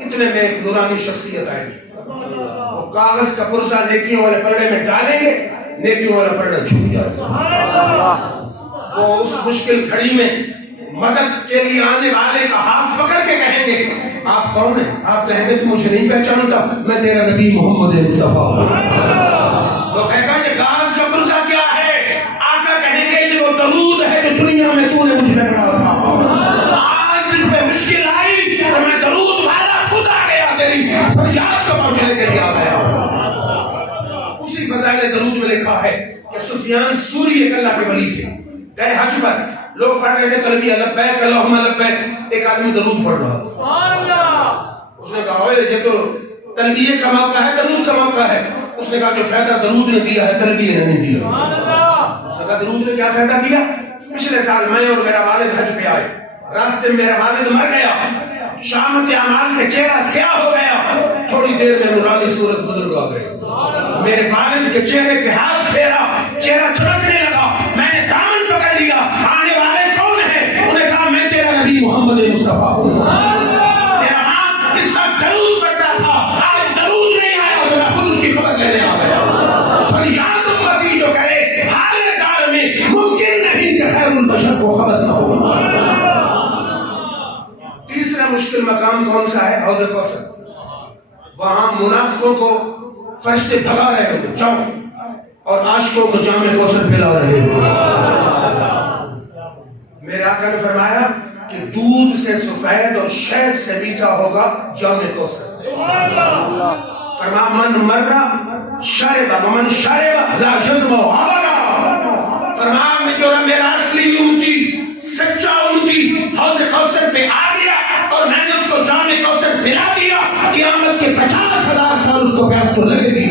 اتنے میں ایک نورانی شخصیت آئے گی، وہ کاغذ کا پرزہ نیکیوں والے پلڑے میں ڈالیں گے، نیکیوں والا پلڑا جھک جائے گا. وہ اس مشکل گھڑی میں مدد کے لیے آنے والے کا ہاتھ پکڑ کے کہیں گے آپ کون ہیں؟ آپ کہیں گے تو مجھے نہیں پہچانتا، میں تیرا نبی محمد مصطفیٰ ہوں. وہ کہے گا یہ کاغذ کا پرزہ کیا ہے؟ آقا کہیں گے یہ وہ درود ہے جو دنیا میں تو نے مجھ پہ پڑھا تھا. آج جس پہ مشکل آئی تو میں درود والا خود آ گیا، تیری فریاد کو پہنچنے کے لیے آ گیا. اسی فضائل درود میں لکھا ہے کہ سفیان سوری ایک اللہ کے ولی تھے، گئے حج پر، لوگ پڑھ رہے تھے تلبیہ لبیک اللہم لبیک، ایک آدمی درود پڑھ رہا تھا. اس نے کہا اوئے یہ تو تلبیہ کا موقع ہے، درود کا موقع ہے. اس نے کہا جو فائدہ درود نے دیا ہے تلبیہ نے نہیں دیا. اس نے کہا درود نے کیا فائدہ دیا؟ پچھلے سال میں اور میرا والد حج پہ آئے، راستے میں میرا والد مر گیا، شامت اعمال سے چہرہ سیاہ ہو گیا، تھوڑی دیر میں نورانی صورت بزرگ آ گئی. میرے والد کے چہرے پہ ہاتھ پھیرا، چہرہ چمکنے لگا، میں نے دامن پکڑ لیا. آنے والے کون ہیں؟ انہیں کہا میں تیرا نبی محمد مصطفیٰ ہوں. تیرا باپ اس وقت درود پڑھتا تھا، آج درود نہیں آیا تو میں خود اس کی خبر لینے آ گیا. فریاد امتی جو کرے حال نظار میں ممکن نہیں کہ خیر البشر کو خبر نہ ہو. تیسرا مشکل مقام کون سا ہے؟ حوض کوثر. وہاں منافقوں کو فرشتے بھگا رہے ہو جاؤ، اور عاشقوں کو جام کوثر پلا رہے ہو. میرے آقا نے فرمایا کہ دودھ سے سفید اور شہد سے میٹھا ہوگا جام کوثر. فرمایا من مرہ شرب ومن شرب لا جزم ابدا. فرمایا جو میرا اصلی امتی، سچا امتی حوض کوثر پہ آ گیا اور میں نے اس کو جام کوثر پلا دیا، قیامت کے 50,000 سال اس کو پیاس تو لگے گی.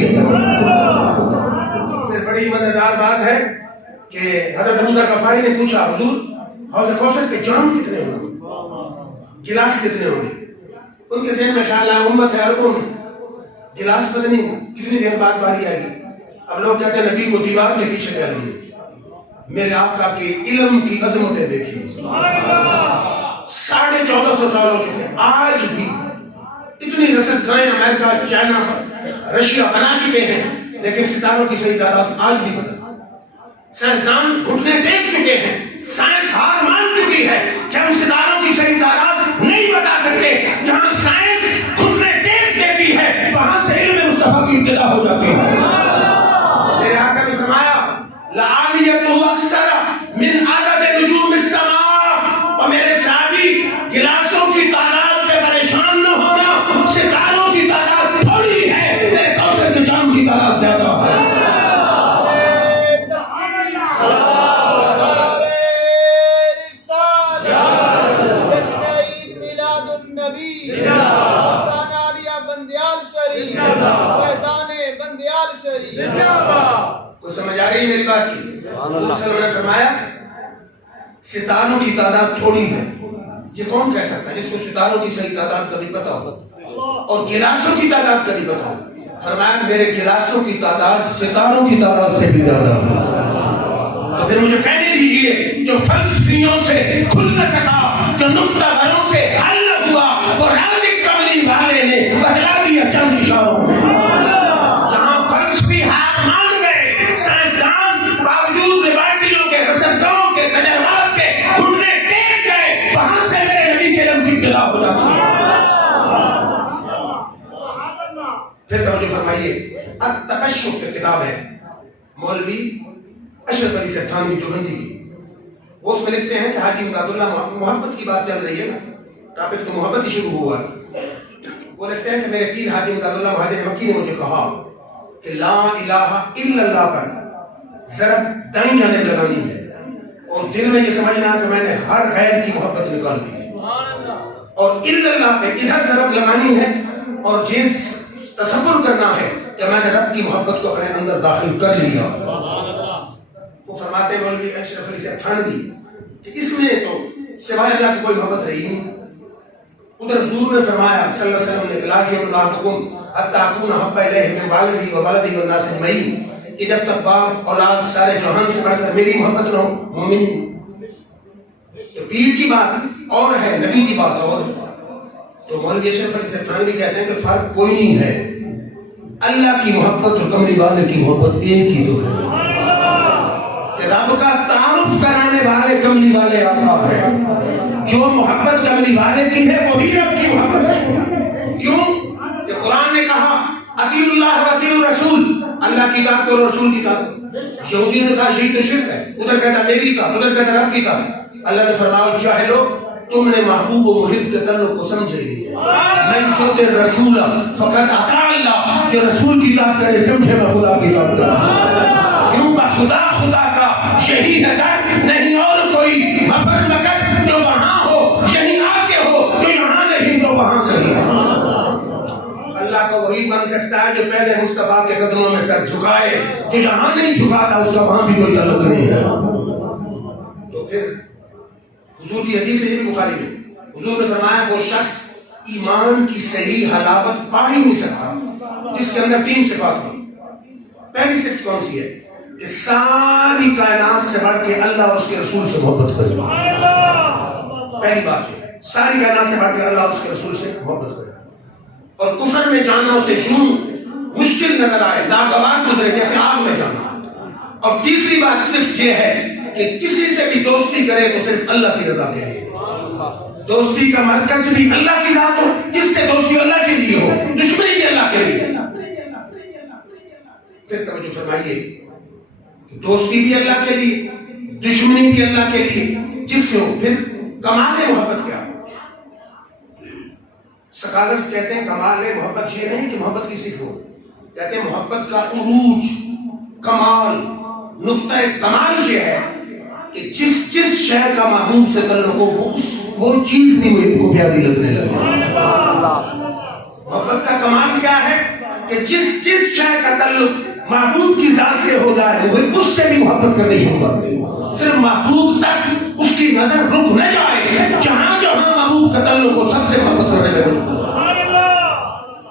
بڑی مزیدار بات ہے کہ حضرت ابو ذر غفاری نے پوچھا حضور حوض کوثر کے جام کتنے ہوں گے، گلاس کتنے ہوں گے؟ ان کے ذہن میں خیال آیا امت ہے اربوں میں، گلاس پتہ نہیں کتنی دیر بعد باری آئے گی. اب لوگ کہتے ہیں نبی کو دیوار کے پیچھے کیا لیں گے. میرے آقا کے علم کی عظمتیں دیکھیں، 1450 سال ہو چکے، آج بھی اتنی رسد گاہیں امریکہ، چائنا، رشیا بنا چکے ہیں، لیکن ستاروں کی صحیح تعداد آج بھی پتہ. سائنسدان گھٹنے ٹیک چکے ہیں، سائنس ہار مان چکی ہے کہ ہم ستاروں کی صحیح تعداد نہیں بتا سکتے. جہاں سائنس گھٹنے ٹیک دیتی ہے وہاں سے علم مصطفیٰ کی ابتدا ہو جاتی ہے. میرے آقا نے فرمایا لعالیۃ اکثر من عدد نجوم السماء. اور میرے صحابی گلاسوں کی تعداد پہ پریشان نہ ہونا، ستاروں کی تعداد تھوڑی ہے، میرے کوثر کے جام کی تعداد زیادہ ہے. کوئی سمجھ آ رہی میری بات کی؟ نے فرمایا ستاروں کی تعداد تھوڑی ہے. یہ کون کہہ سکتا ہے جس کو ستاروں کی صحیح تعداد کبھی پتا ہو اور گلاسوں کی تعداد کبھی پتا ہو؟ فرمایا میرے گلاسوں کی تعداد ستاروں کی تعداد سے بھی زیادہ ہے. تو پھر مجھے کہنے دیجیے جو فلسفیوں سے کھل نہ سکا، جو نقطہ غروں سے حل نہ ہوا، وہ رازق کملی والے نے بہلا دیا چند اشاروں میں. جہاں فلسفی ہار مان گئے، سائنسدان باوجود روایتیوں کے، رسدوں کے، تجربات کے گھٹنے ٹیک گئے، وہاں سے میرے نبی کے علم کی ابتدا ہو جاتی ہے. پھر توجہ فرمائیے، التکشف کی کتاب ہے مولوی اشرف علی سٹھانی جو بندی کی، وہ اس میں لکھتے ہیں کہ حاجی امداد اللہ، محبت کی بات چل رہی ہے نا، ٹاپک تو محبت ہی شروع ہوا. وہ لکھتے ہیں کہ میرے پیر حاجی امداد اللہ مہاجر مکی نے مجھے کہا کہ لا الہ الا اللہ پر ضرب دائیں جانب لگانی ہے اور دل میں یہ سمجھنا کہ میں نے ہر غیر کی محبت نکال دی. اور اللہ پہ ادھر ضرب لگانی ہے اور جس تصور کرنا ہے کہ میں نے رب کی محبت کو اپنے اندر داخل کر لیا. وہ فرماتے مولوی اشرف علی صاحب تھانوی کہ اس میں تو سوائے اللہ کی کوئی محبت رہی نہیں. ادھر حضور نے فرمایا صلی اللہ علیہ وسلم نے لا یؤمن احدکم حتی اکون احب الیہ من والدہ وولدہ والناس اجمعین کہ جب تک باپ اولاد سارے جہان سے بڑھ کر میری محبت نہ ہو مومن نہیں. تو پیر کی بات اور ہے, نبی کی بات اور. تو مولوی اشرف علی صاحب تھانوی کہتے ہیں کہ فرق کوئی نہیں ہے, اللہ کی محبت اور کملی والے کی محبت ایک ہی تو ہے. کہ رب کا تعارف کرانے والے کملی والے آقا ہے. جو محبت کملی والے کی ہے وہی رب کی محبت ہے. کیوں کہ قرآن نے کہا اطیعوا اللہ و اطیعوا الرسول, اللہ کی اطاعت اور رسول کی اطاعت. یہودی نے کہا یہی تو شرک ہے, ادھر کہتا میری اطاعت, ادھر کہتا رب کی اطاعت. اللہ نے فرمایا جاہلو تم نے محبوب و محب کے تعلق کو سمجھے نہیں. من یطع الرسول فقد اطاع اللہ, جو رسول کی اطاعت کرے سمجھے میں خدا کی اطاعت کرا. کیوں خدا خدا کا یہی ہے در نہیں اور کوئی. مفر مکر جو وہاں ہو یہیں آگے ہو, جو یہاں نہیں تو وہاں نہیں. اللہ کا وہی بن سکتا ہے جو پہلے مصطفیٰ کے قدموں میں سر جھکائے, جو یہاں نہیں جھکاتا اس کا وہاں بھی کوئی تعلق نہیں ہے. تو پھر حضور کی حدیث ہے بخاری میں, حضور نے فرمایا وہ شخص ایمان کی صحیح حلاوت پا ہی نہیں سکتا جس کے اندر 3 صفات ہوں. پہلی صفت کون سی ہے کہ ساری کائنات سے بڑھ کے اللہ اور اس کے رسول سے محبت کرے. پہلی بات ہے ساری کائنات سے بڑھ کے اللہ اور اس کے رسول سے محبت کرے. اور کفر میں جانا اسے یوں مشکل نظر آئے, ناگوار گزرے جیسے آگ میں جانا. اور تیسری بات صرف یہ ہے کہ کسی سے بھی دوستی کرے تو صرف اللہ کی رضا کے لیے. دوستی کا مرکز بھی اللہ کی ذات ہو, جس سے دوستی اللہ کے لیے ہو, دشمنی بھی اللہ کے لیے. پھر توجہ فرمائیے کہ دوستی بھی اللہ کے لیے, دشمنی بھی اللہ کے لیے, جس سے ہو. پھر کمال محبت کیا؟ سکالرز کہتے ہیں کمال محبت یہ نہیں کہ محبت کی صفت ہو, کہتے ہیں محبت کا عروج, کمال, نقطہ کمال یہ ہے کہ جس شے کا محبوب سے تعلق ہو وہ چیز بھی مجھ کو پیاری لگنے لگے. محبت کا کمال کیا ہے کہ جس شے کا تعلق محبوب کی ذات سے ہو جائے وہ اس سے بھی محبت کرنے شروع کر دے. صرف محبوب تک اس کی نظر رک نہ جائے, جہاں جہاں محبوب کا تعلق ہو سب سے محبت کرنے لگے.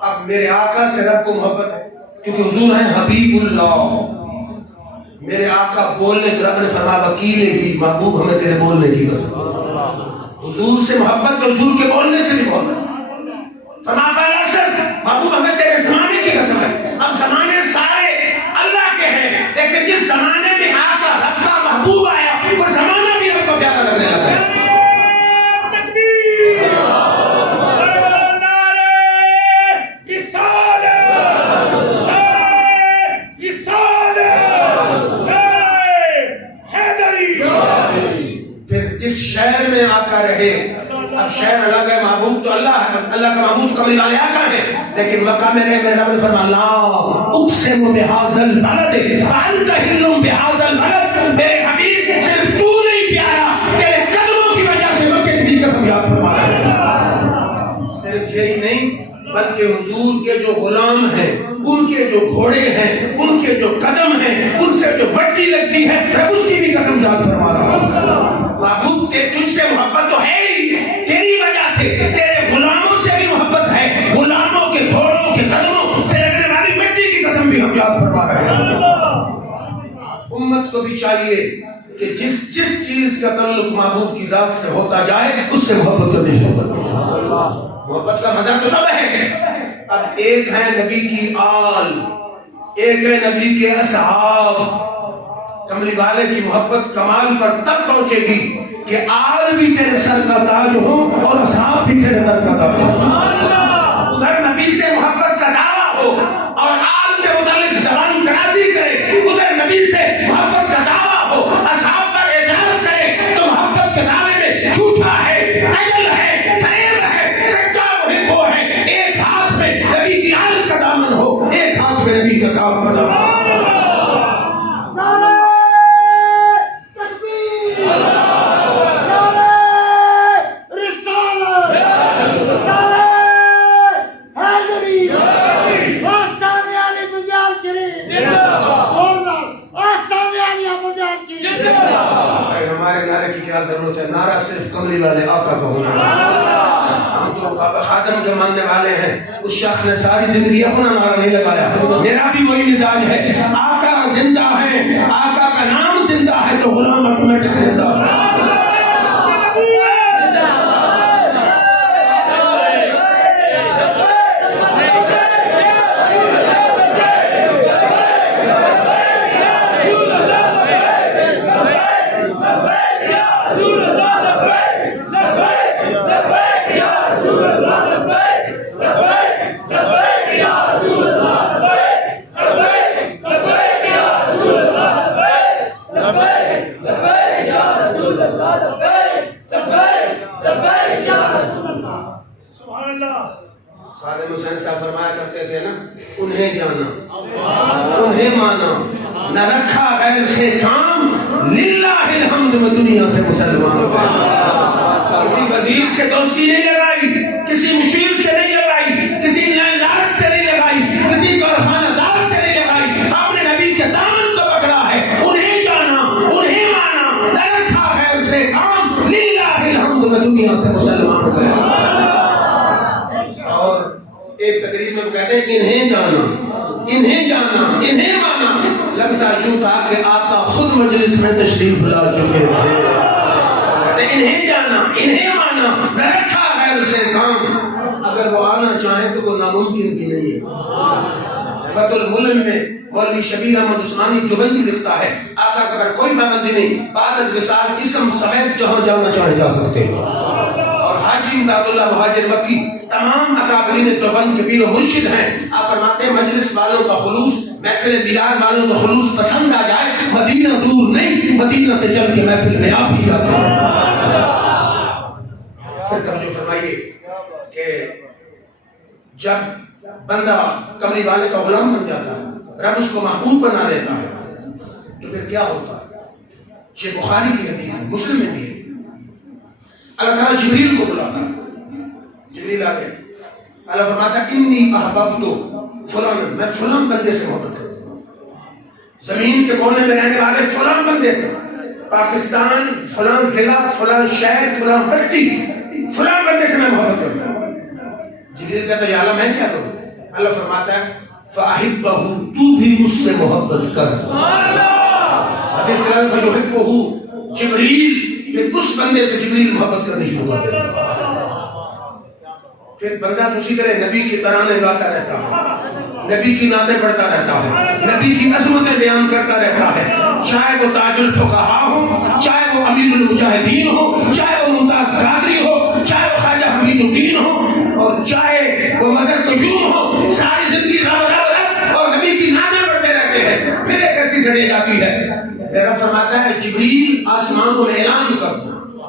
اب میرے آقا سے رب کو محبت ہے کیونکہ حضور ہیں حبیب اللہ. میرے آقا بولنے تو رب نے فرمایا وکیل ہی محبوب ہمیں تیرے بولنے کی قسم. حضور سے محبت تو حضور کے بولنے سے بھی محبت. فرماتا ہے محبوب ہمیں تیرے زمانے کی قسم ہے. اب زمانے سارے اللہ کے ہیں, لیکن جس زمانے میں آقا رب کا محبوب آیا وہ زمانہ بھی رب کو پیارا لگنے لگا ہے. شہر میں آقا رہے, اب شہر الگ ہے, محبوب تو اللہ ہے, اللہ کا محبوب کملی والے آقا ہے, لیکن مکہ میں رہے میرے رب نے فرمایا لا اقسم بہذا البلد فانت حل بہذا البلد. میرے حبیب صرف تو نہیں پیارا, تیرے قدموں کی وجہ سے مکہ کی قسم یاد فرما رہے ہیں. صرف یہی نہیں بلکہ حضور کے جو غلام ہیں, ان کے جو گھوڑے ہیں, ان کے جو قدم ہیں, ان سے جو بڑھتی لگتی ہے رب اس کی بھی قسم یاد فرما رہا ہوں. محبوب تجھ سے محبت تو ہے ہی, تیری وجہ سے تیرے غلاموں سے بھی محبت ہے, غلاموں کے گھوڑوں کے قدموں سے لگنے والی مٹی کی قسم بھی ہم یاد فرما رہے ہیں. امت کو بھی چاہیے کہ جس چیز کا تعلق محبوب کی ذات سے ہوتا جائے اس سے محبت کرنے شروع کر دیں. محبت کا مزہ تو تب ہے. اب ایک ہے نبی کی آل, ایک ہے نبی کے اصحاب. کملی والے کی محبت کمال پر تب پہنچے گی کہ آل بھی تیرے سر کا تاج ہو اور اصحاب بھی تیرے در کا تاج ہو. ادھر نبی سے محبت کا دعویٰ ہو اور آل کے متعلق زبان درازی کرے, ادھر نبی سے محبت کا دعویٰ ہو اصحاب پر اعتراض کرے تو محبت کے دعوے میں جھوٹا ہے, عجل ہے, فریب ہے, سچا محب وہ ہے. ایک ہاتھ میں نبی کی آل کا دامن ہو, ایک ہاتھ میں نبی کے صاحب کا دامن. ہمارے نعرے کی کیا ضرورت ہے؟ نعرہ صرف کملی والے آقا کا ہونا چاہیے۔ ہم تو بابا خادم کے ماننے والے ہیں، اس شخص نے ساری زندگی اپنا نعرہ نہیں لگایا۔ میرا بھی وہی مزاج ہے، آقا زندہ ہے، آقا کا نام زندہ ہے تو غلام آٹومیٹک زندہ ہے۔ خادم حسین صاحب فرمایا کرتے تھے نا، انہیں جانا انہیں مانا، نہ رکھا غیر سے کام، للہ الحمد میں دنیا سے مسلمان ہو گئے۔ کسی وزیر سے دوستی نہیں لگائی، کسی مشیر سے نہیں لگائی، کسی لائنڈار سے نہیں لگائی، کسی کارخانہ دار سے نہیں لگائی، آپ نے نبی کے دامن کو پکڑا ہے، انہیں جانا انہیں مانا، نہ رکھا غیر سے کام، للہ الحمد میں دنیا سے مسلمان ہو گئے۔ اور ایک تقریب میں وہ کہتے ہیں کہ انہیں جانا انہیں جانا انہیں مانا، لگتا یوں تھا کہ آقا خود مجلس میں تشریف لا چکے تھے۔ کہتے ہیں انہیں جانا انہیں مانا، نہ رکھا غیر سے کام، اگر وہ آنا چاہیں تو وہ ناممکن بھی نہیں ہے۔ فتح الملم میں مولوی شبیر احمد عثمانی دیوبندی لکھتا ہے، آقا کا اگر کوئی پابندی نہیں، بعد از وصال اسم سمیت جہاں جانا چاہے جا سکتے ہیں۔ اور حاجی امداد اللہ مہاجر مکی تمام اکابرین دیوبند کے پیر و مرشد ہیں۔ آپ فرماتے ہیں مجلس والوں کا خلوص، محفل بیدار والوں کا خلوص پسند آ جائے، مدینہ دور نہیں، مدینہ سے چل کے محفل میں آپ ہی جاتے ہیں۔ پھر توجہ فرمائیے کہ جب بندہ کملی والے کا غلام بن جاتا ہے، رب اس کو محبوب بنا لیتا ہے، تو پھر کیا ہوتا ہے؟ یہ بخاری کی حدیث ہے، مسلم میں بھی ہے۔ اللہ تعالیٰ جبریل کو بلاتا ہے، جبریل آ گئے، اللہ فرماتا ہے انی احببت فلان، میں فلان بندے سے محبت کرتا ہوں، زمین کے کونے میں رہنے والے فلان بندے سے، پاکستان فلان ضلع فلان شہر فلان بستی فلان بندے سے میں محبت کرتا ہوں۔ جبریل کہتا ہے یا اللہ میں کیا کروں؟ اللہ فرماتا ہے فَأَحِبَّهُ، تو بھی مجھ سے محبت کر۔ حدیث کے لفظ فَيُحِبُّهُ جبریل، پھر اس بندے سے جبریل محبت کرنی شروع کر دیتا ہے۔ پھر بندہ اسی طرح نبی کی ترانے گاتا رہتا ہے، نبی کی نعتیں پڑھتا رہتا ہے، نبی کی عظمتیں بیان کرتا رہتا ہے، چاہے وہ تاج الفقہا ہو، چاہے وہ امیر المجاہدین ہو، چاہے وہ ممتاز قادری ہو، چاہے وہ خواجہ حمید الدین ہو، اور چاہے وہ مظہر قیوم ہو، ساری زندگی رب رب رب اور نبی کی نعتیں پڑھتے رہتے ہیں۔ پھر ایک ایسی سڑے جاتی ہے، رب فرماتا ہے جبریل آسمانوں میں اعلان کر دو،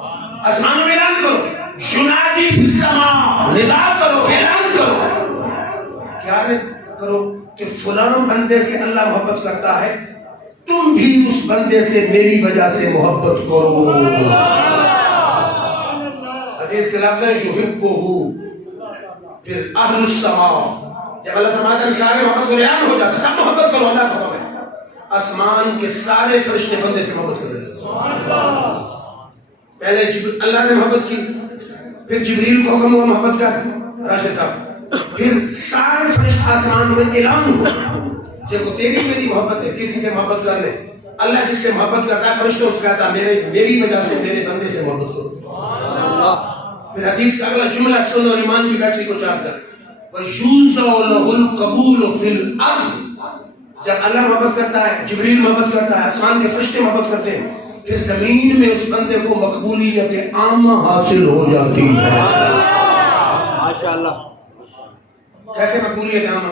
آسمانوں میں اعلان کرو، ینادی فی السماء، ندا کرو، اعلان کرو۔ کیا کرو کہ فلاں بندے سے اللہ محبت کرتا ہے، تم بھی اس بندے سے میری وجہ سے محبت کرو۔ حدیث کے لفظ ہے یحبہ، پھر اہل السماء، جب اللہ فرماتا ہے سارے محبت کو اعلان ہو جاتا، سب محبت کرو اللہ کو، آسمان کے سارے فرشتے بندے سے محبت کر رہے ہیں۔ پہلے اللہ نے محبت کی، پھر جبریل کو حکم ہوا محبت کر، راشد صاحب، پھر سارے فرشتے آسمان میں اعلان ہوا جب کو تیری میری محبت ہے، کسی سے محبت کر لے، اللہ جس سے محبت کرتا ہے فرشتوں سے کہتا ہے میری وجہ سے میرے بندے سے محبت کرو۔ پھر حدیث کا اگلا جملہ سن اور ایمان کی بیٹری کو چاہ کر وَيُوزَعُ لَهُ الْقَبُولُ فِي الْأَرْضِ، جب اللہ محبت کرتا ہے، جبریل محبت کرتا ہے، آسمان کے فرشتے محبت کرتے ہیں، پھر زمین میں اس بندے کو مقبولیت عامہ حاصل ہو جاتی ہے۔ ماشاءاللہ۔ کیسے مقبولیت عامہ؟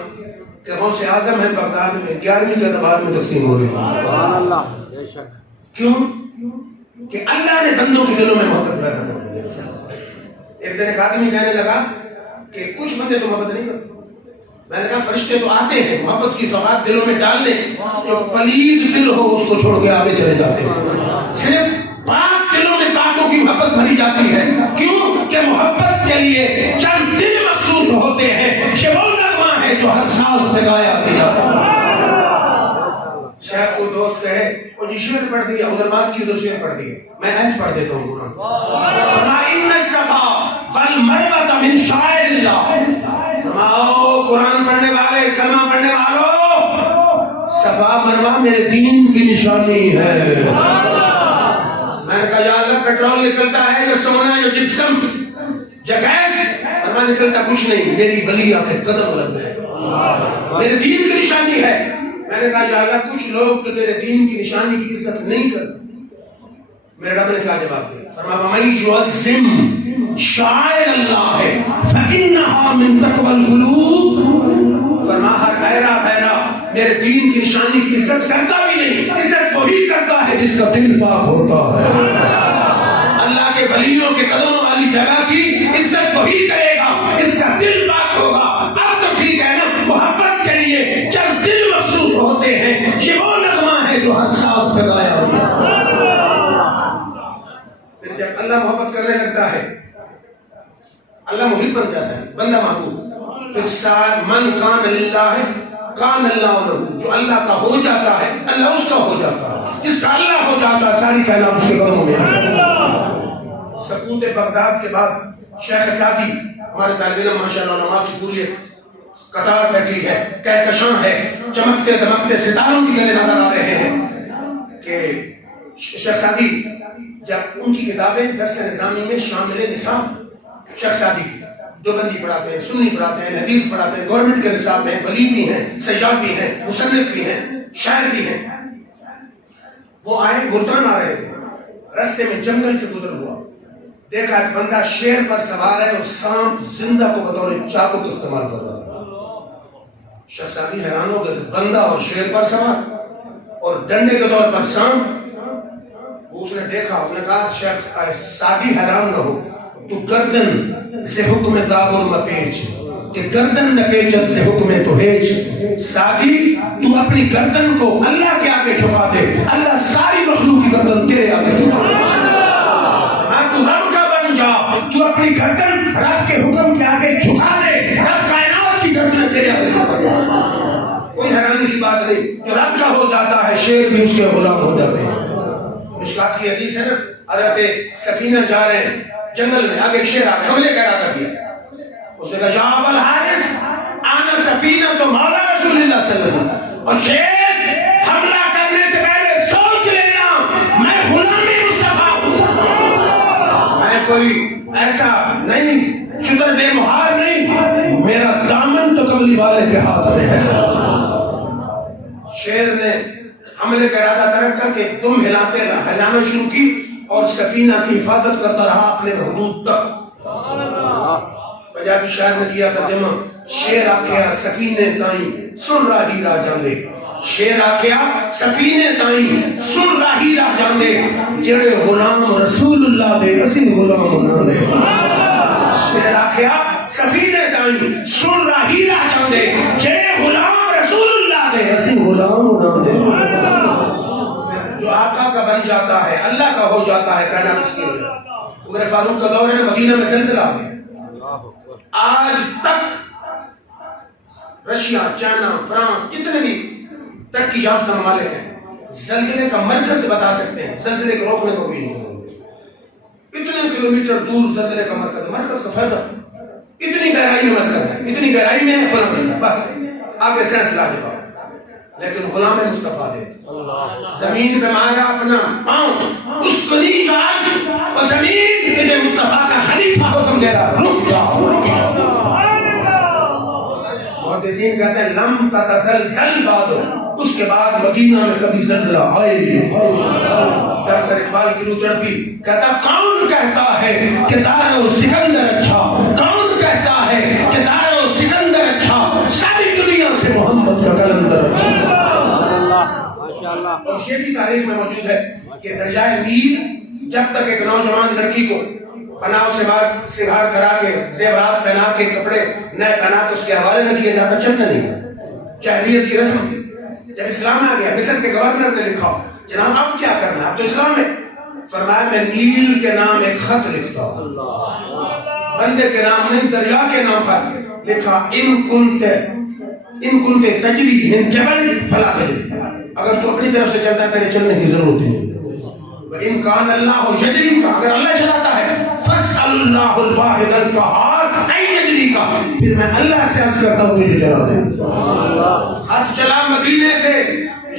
کہ غوث اعظم ہے بغداد میں 11ویں کا دربار میں تقسیم ہو رہی ہے۔ سبحان اللہ، بے شک۔ کیوں؟ کہ اللہ نے بندوں کے دلوں میں محبت پیدا کر دی۔ ایک دن ایک آدمی کہنے لگا کہ کچھ بندے تو محبت نہیں کرتے۔ میں نے کہا فرشتے تو آتے ہیں محبت کی سوغات دلوں میں ڈالنے، جو پلید دل ہو اس کو چھوڑ کے آگے چلے جاتے ہیں۔ صرف پاک دلوں میں پاکوں کی محبت بھری جاتی ہے۔ کیوں؟ کہ محبت کے لیے چند دل مخصوص ہوتے ہیں، یہ وہ نغمہ ہے جو ہر سال پہ گایا جاتا ہے۔ شاید کوئی دوست کہے وہ جی شعر پڑھ دیا، ادھر بات کی ادھر شعر پڑھ دیا، میں آیت پڑھ دیتا ہوں قرآن. فرمایا ان الصفا والمروہ من شعائر اللہ. فرماؤ قرآن پڑھنے والے، کلمہ پڑھنے والوں، صفا مروا میرے دین کی نشانی ہے. میں نے کہا یا اللہ پیٹرول نکلتا ہے جو سونا جو جپسم جو گیس، فرمایا نکلتا کچھ نہیں، میری ولی آ کے قدم لگ گئے، میرے دین کی نشانی ہے. میں نے کہا یا اللہ کچھ لوگ تو تیرے دین کی نشانی کی عزت نہیں کرتے. میرے رب نے کیا جواب دیا؟ فرمایا وَمَن يُعَظِّمْ شَعَائِرَ اللَّهِ فَإِنَّهَا مِن تَقْوَى الْقُلُوبِ. فرمایا ہر پیرا میرے دین کی نشانی کی عزت کرتا بھی نہیں، عزت وہی کرتا ہے جس کا دل پاک ہوتا ہے. اللہ کے ولیوں کے قدموں والی جگہ کی عزت وہی کرے گا اس کا دل پاک ہوگا. اب تو ٹھیک ہے نا، محبت کے لیے جب دل مخصوص ہوتے ہیں، یہ وہ نغمہ ہے جو ہر ساز پہ گایا ہوتا ہے. پھر جب اللہ محبت کرنے لگتا ہے، اللہ محب بن جاتا ہے، بندہ محبوب. پھر ساتھ من کان للہ کان اللہ لہ، جو اللہ کا ہو جاتا ہے اللہ اس کا ہو جاتا ہے، جس کا اللہ ہو جاتا ہے ساری کائنات اس کے قدموں میں آ جاتی ہے. سقوط بغداد کے بعد شیخ سعدی، ہمارے طالب علم ماشاءاللہ علماء کی پوری قطار بیٹھی ہے، کہکشاں ہے، چمکتے دمکتے ستاروں کی طرح نظر آ رہے ہیں کہ شیخ سعدی جب ان کی کتابیں درس نظامی میں شامل نصاب، شیخ سعدی دیوبندی پڑھاتے ہیں، سنی پڑھاتے ہیں، حدیث پڑھاتے ہیں، گورنمنٹ کے نصاب میں ولی بھی ہیں، سیاح بھی ہیں، مصنف بھی ہیں، شاعر بھی ہیں. وہ آئے ملتان آ رہے تھے، رستے میں جنگل سے گزر ہوا، دیکھا ایک بندہ شیر پر سوار ہے اور سانپ زندہ کو بطور چاقو کو استعمال کر رہا ہے. شیخ سعدی حیران ہو گئے، بندہ اور شیر پر سوار اور ڈنڈے کے طور پر سانپ. اس نے دیکھا، اس نے کہا شیخ سعدی حیران نہ ہو، تو گردن سے حکم دابر مپیچ، کہ گردن نپیچت سے حکم تو ہیچ. سعدی تو اپنی گردن کو اللہ کے آگے جھکا دے، اللہ ساری مخلوق کی گردن تیرے آگے جھکا دے. تو رب کا بن جا، تو اپنی گردن رب کے حکم کے آگے جھکا دے، رب کائنات کی گردن تیرے آگے جھکا دے. کوئی حیرانی کی بات نہیں، جو رب کا ہو جاتا ہے شیر بھی اس کے غلام ہو جاتے ہیں. مشکات کی حدیث ہے نا، حضرت سفینہ جا رہے ہیں جنگل میں، آگے ایک شیر آگے حملے کر رہا تھا. اس نے کہا یا ابا الحارث انا سفینہ تو مولا رسول اللہ صلی اللہ علیہ وسلم، اور شیر حملہ کرنے سے پہلے سوچ لینا میں غلام مصطفیٰ ہوں، میں کوئی ایسا نہیں شدر بے مہار نہیں، میرا دامن تو کملی والے کے ہاتھ میں ہے. شیر نے حملے کا ارادہ ترک کر کے تم ہلانا شروع کی اور سفینہ کی حفاظت کرتا رہا اپنے حدود تک. پنجابی شاعر نے کیا ترجمہ، شیر آکھیا سفینے تائیں سن راہی راہ جاندے، شیر آکھیا سفینے تائیں سن راہی راہ جاندے، جڑے غلام رسول اللہ دے اسی غلام نہ دے. شیر آکھیا سفینے تائیں سن راہی راہ جاندے، جڑے غلام رسول اللہ دے اسی غلام نہ دے. جو آقا کا بن جاتا ہے، اللہ کا ہو جاتا ہے، کہنا اس کی وجہ. عمر فاروق کا دور ہے، مدینہ میں زلزلہ آ گیا. آج تک رشیا، چائنا، فرانس، جتنے بھی ترقی یافتہ ممالک ہیں زلزلے کا مرکز بتا سکتے ہیں، زلزلے کو روکنے کو بھی نہیں. اتنے کلومیٹر دور زلزلے کا مرکز، مرکز کا فائدہ اتنی گہرائی میں مرکز ہے، اتنی گہرائی میں فلم، بس آگے سینس لاجواب. لیکن غلام مصطفیٰ دے زمین پہ مارا اپنا پاؤں، اس کلیج آج اور زمین تجھے مصطفیٰ کا خلیفہ حکم دے رہا، رک جاؤ رک جاؤ. محدثین کہتے ہیں لم تتزلزل بعد، اس کے بعد مدینہ میں کبھی زلزلہ آئے نہیں. ڈاکٹر اقبال کی روح تڑپی، کہتا کون کہتا ہے کہ دار و سکندر اچھا، کون کہتا ہے کہ دار و سکندر اچھا، ساری دنیا سے محمد کا کلندر اچھا. اور یہ بھی تاریخ میں موجود ہے کہ دریائے نیل جب تک ایک نوجوان لڑکی کو پناہ سے سنگھار کرا کے زیورات پہنا کے کپڑے نئے پہنا کے اس کے حوالے نہ کیا جاتا چلنا نہیں تھا. جاہلیت کی رسم تھی. جب اسلام آ گیا، مصر کے گورنر نے لکھا جناب اب کیا کرنا ہے، اب تو اسلام میں. فرمایا میں نیل کے نام ایک خط لکھتا ہوں، بندے کے نام نہیں، دریا کے نام پر لکھا ان کنتے تجری من جبل فلا تجری، اگر تو اپنی طرف سے چلتا ہے تیرے چلنے کی ضرورت نہیں. وَإِن كَانَ اللَّهُ يَجْرِيكَ، اگر اللہ چلاتا ہے فَاسْأَلُ اللَّهُ الْوَاحِدَ الْقَهَّارَ أَن يَجْرِيكَ، پھر میں اللہ سے عرض کرتا ہوں مجھے چلا دے۔ ہاتھ چلا مدینے سے،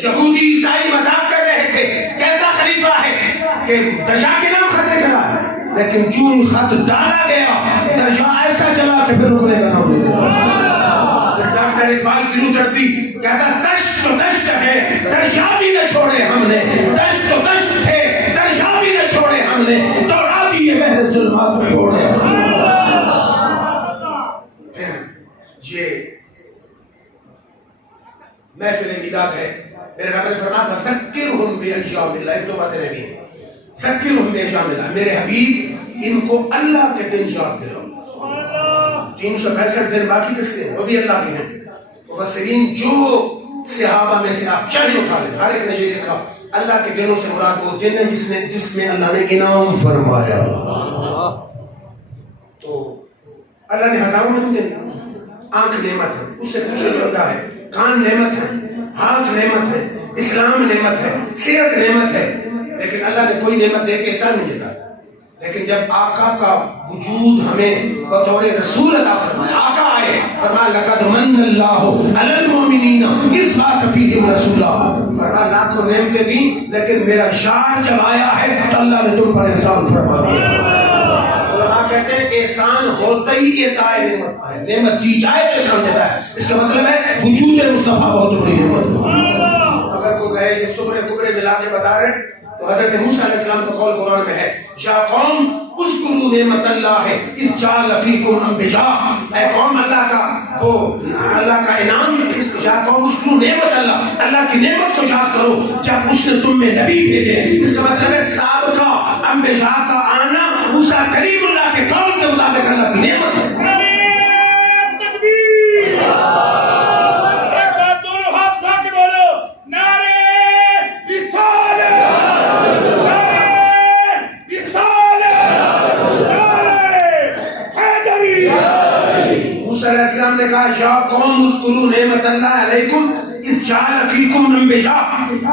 یہودی عیسائی مذاق کر رہے تھے کیسا خلیفہ ہے کہ دجا کے نام خطے چلا ہے، لیکن جو خط ڈالا گیا دجا ایسا چلا کہ پھر رکنے کا نام نہیں دیتا۔ ڈاکٹر اقبال کی روح تڑپی، کہتا دشت تو دشت ہے دریا بھی نہ چھوڑے ہم نے، دشت تو دشت تھے دریا بھی نہ چھوڑے ہم نے، دوڑا دیے بہر ظلمات میں ڈھوڑے۔ یہ محفل میلاد ہے، میرے رب نے فرمایا فذکرہم بایام اللہ، ایک دو باتیں رہی ہیں، ذکرہم بایام اللہ، میرے حبیب ان کو اللہ کے دن یاد دلاؤ۔ 365 دن باقی کس کے ہیں؟ وہ بھی اللہ کے ہیں۔ مفسرین جو صحابہ میں سے آپ چاہے اٹھا لیں، ہر ایک نے یہ لکھا اللہ کے دنوں سے مراد وہ دن ہے جس میں اللہ نے انعام فرمایا۔ تو اللہ نے ہزاروں میں دن، آنکھ نعمت ہے، اس سے پوچھا جاتا ہے، کان نعمت ہے، ہاتھ نعمت ہے، اسلام نعمت ہے، صحت نعمت ہے، لیکن اللہ نے کوئی نعمت دے کے احسان نہیں دیتا۔ لیکن جب آقا کا وجود ہمیں بطور رسول عطا فرمایا، آقا آئے فرمایا لقد من اللہ علی المؤمنین اذ بعث فیہم رسولا، فرمایا لاکھوں نعمتیں دیں لیکن میرا شاہ جب آیا ہے تو اللہ نے تم پر احسان فرما دیا۔ علماء کہتے ہیں احسان ہوتا ہی عطا نعمت ہے، نعمت دی جائے تو احسان دیتا ہے، اس کا مطلب ہے وجود مصطفیٰ بہت بڑی نعمت ہے۔ اگر کوئی کہے یہ صغرے کبرے ملا کے بتا رہے تو حضرت موسیٰ علیہ السلام کا قول قرآن میں ہے، یا قوم اذکروا نعمت اللہ اذ جعل فیکم انبیاء، اے قوم اللہ کا انعام، یا قوم اذکروا نعمت اللہ، اللہ کی نعمت کو یاد کرو جب اس نے تم میں نبی بھیجے۔ اس کا مطلب ہے سابقہ انبیاء کا آنا موسیٰ کلیم اللہ کے قول کے مطابق اللہ کی نعمت ہے۔ علیہ السلام نے کہا یا قوم اذکروا نعمت اللہ علیکم اذ جعل فیکم انبیاء،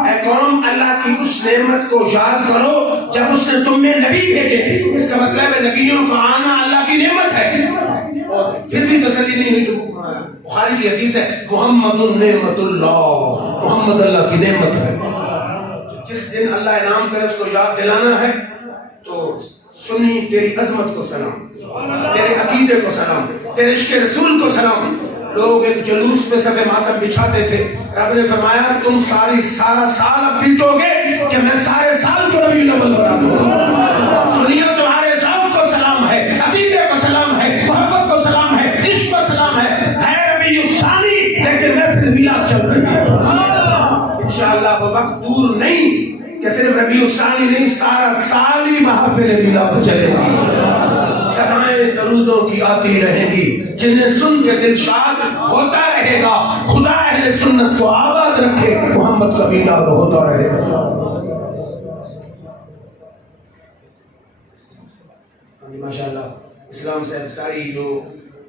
اے قوم اللہ کی اس نعمت کو یاد کرو جب اس نے تم میں نبی بھیجے۔ اس کا مطلب ہے نبیوں کا آنا اللہ کی نعمت ہے۔ اور پھر بھی تسلی نہیں ہوئی تو بخاری کی حدیث ہے محمد نعمت اللہ، محمد اللہ کی نعمت ہے۔ جس دن اللہ انعام کرے اس کو یاد دلانا ہے تو سنی تیری عظمت کو سلام، تیرے عقیدے کو سلام، تیرے عشق رسول کو سلام۔ لوگ ایک جلوس پہ سب ماتم بچھاتے تھے، رب نے فرمایا تم سارا سال اب پیٹو گے کہ میں سارے سال کو ربیع الاول بنا دوں گا۔ سنیے تمہارے ذوق کو سلام ہے، عقیدے کو سلام ہے، محبت کو سلام ہے، عشق کو سلام ہے۔ ہے ربیع الثانی لیکن محفل میلاد چل رہی ہے۔ انشاءاللہ وہ وقت دور نہیں کہ صرف ربیع الثانی نہیں، سارا سال ہی محفل میلاد چلے گی، صدائیں درودوں کی آتی رہیں گی، جنہیں سن کے دل شاد ہوتا رہے گا۔ خدا اہل سنت کو آباد رکھے، محمد کا میلاد ہوتا رہے گا۔ ماشاءاللہ اسلام سے ساری جو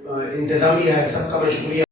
انتظامیہ ہے سب کا میں شکریہ